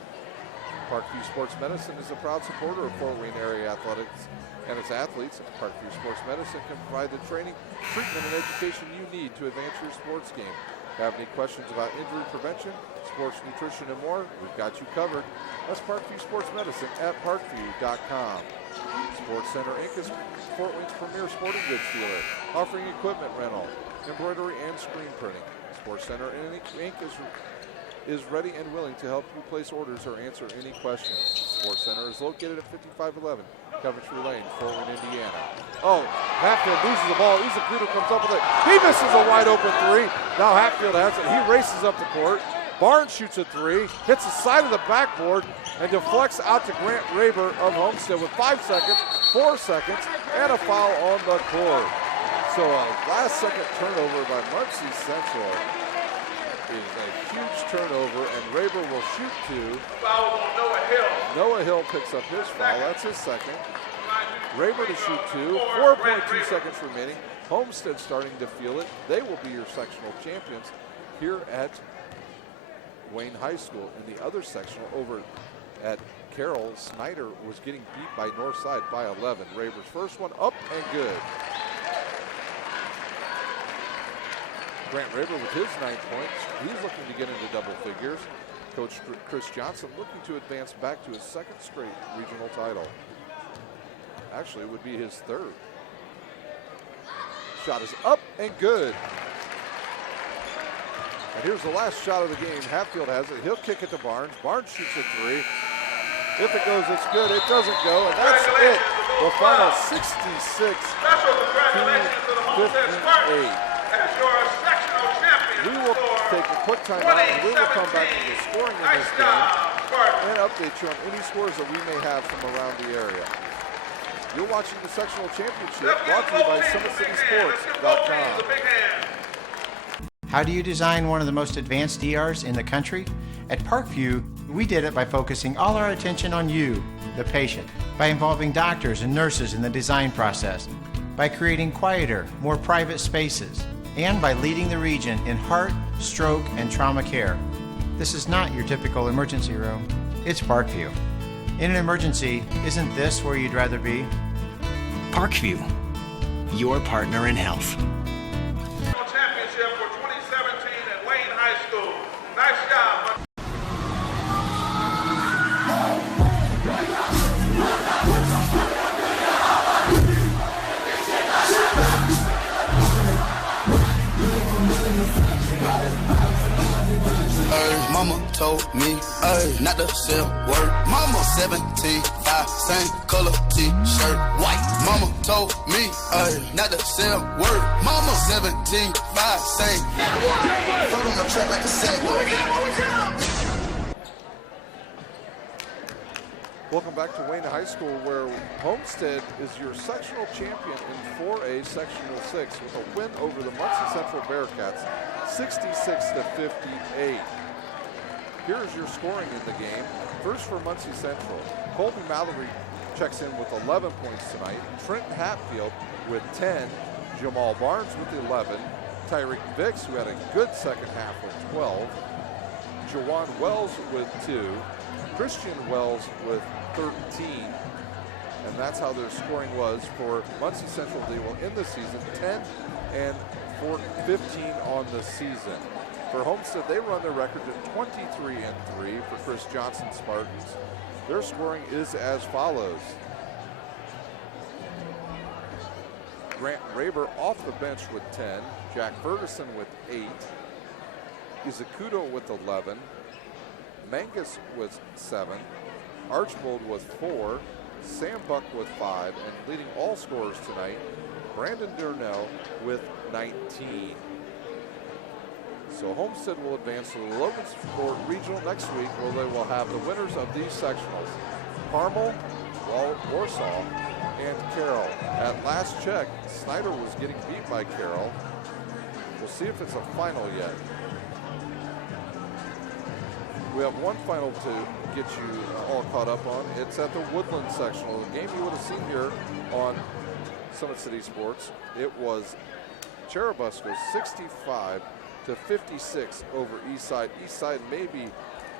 Parkview Sports Medicine is a proud supporter of Fort Wayne area athletics and its athletes. Parkview Sports Medicine can provide the training, treatment, and education you need to advance your sports game. Have any questions about injury prevention, sports nutrition, and more? We've got you covered. That's Parkview Sports Medicine at parkview.com. Sports Center Inc. is Fort Wayne's premier sporting goods dealer, offering equipment rental, embroidery, and screen printing. Sports Center Inc. is ready and willing to help you place orders or answer any questions. Sports Center is located at 5511 Coventry Lane, Fort Wayne, Indiana. Oh, Hatfield loses the ball. Izakudo comes up with it. He misses a wide open three. Now Hatfield has it. He races up the court. Barnes shoots a three, hits the side of the backboard, and deflects out to Grant Raber of Homestead with 5 seconds, 4 seconds, and a foul on the court. So a last-second turnover by Muncie Central is a huge turnover, and Raber will shoot two. Foul on Noah Hill. Noah Hill picks up his foul. That's his second. Raber to shoot two. 4.2 seconds remaining. Homestead starting to feel it. They will be your sectional champions here at Wayne High School. In the other sectional over at Carroll, Snyder was getting beat by Northside by 11. Raber's first one up and good. Grant Raber with his 9 points. He's looking to get into double figures. Coach Chris Johnson looking to advance back to his second straight regional title. Actually, it would be his third. Shot is up and good. And here's the last shot of the game. Hatfield has it. He'll kick it to Barnes. Barnes shoots a three. If it goes, it's good. It doesn't go, and that's it. The final 66 Special congratulations to the Homestead Spartans 58. as your sectional champions. We will take a quick time out, and we will come back to the scoring in this game and update you on any scores that we may have from around the area. You're watching the sectional championship brought to you by SummitCitySports.com. How do you design one of the most advanced ERs in the country? At Parkview, we did it by focusing all our attention on you, the patient, by involving doctors and nurses in the design process, by creating quieter, more private spaces, and by leading the region in heart, stroke, and trauma care. This is not your typical emergency room. It's Parkview. In an emergency, isn't this where you'd rather be? Parkview, your partner in health. Championship for 2017 at Wayne High School. Nice job. Mama told me, not to sell word. Mama 17, same color t-shirt, white. Mama told me, not to sell word. Mama 17, same. Front on the track like a Segway. Welcome back to Wayne High School, where Homestead is your sectional champion in 4A Sectional 6 with a win over the Muncie Central Bearcats, 66-58. Here's your scoring in the game. First for Muncie Central, Colby Mallory checks in with 11 points tonight. Trenton Hatfield with 10. Jamal Barnes with 11. Tyreek Vicks, who had a good second half, with 12. Jawan Wells with 2. Christian Wells with 13. And that's how their scoring was for Muncie Central. They will end the season 10 and 15 on the season. For Homestead, they run their record to 23-3 for Chris Johnson Spartans. Their scoring is as follows. Grant Raber off the bench with 10. Jack Ferguson with 8. Izakudo with 11. Mangus with 7. Archbold with 4. Sam Buck with 5. And leading all scorers tonight, Brandon Durnell with 19. So Homestead will advance to the Logansport Regional next week, where they will have the winners of these sectionals: Carmel, Warsaw, and Carroll. At last check, Snyder was getting beat by Carroll. We'll see if it's a final yet. We have one final to get you all caught up on. It's at the Woodland sectional, the game you would have seen here on Summit City Sports. It was Cherubusco 65-56 over Eastside. Eastside maybe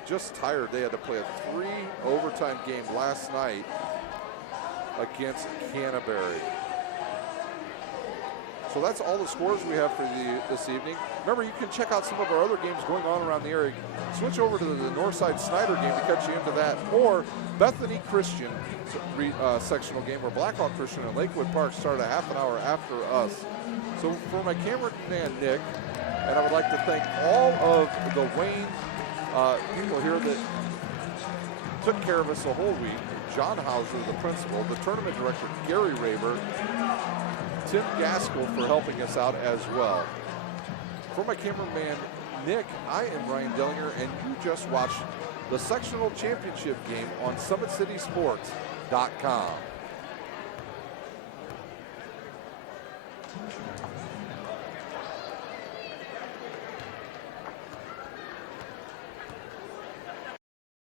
just tired. They had to play a 3 overtime game last night against Canterbury. So that's all the scores we have for this evening. Remember, you can check out some of our other games going on around the area. Switch over to the Northside Snyder game to catch you into that, or Bethany Christian sectional game, where Blackhawk Christian and Lakewood Park start a half an hour after us. So for my cameraman Nick, and I would like to thank all of the Wayne people here that took care of us the whole week. John Hauser, the principal, the tournament director Gary Raber, Tim Gaskell for helping us out as well. For my cameraman Nick, I am Ryan Dellinger, and you just watched the sectional championship game on SummitCitySports.com.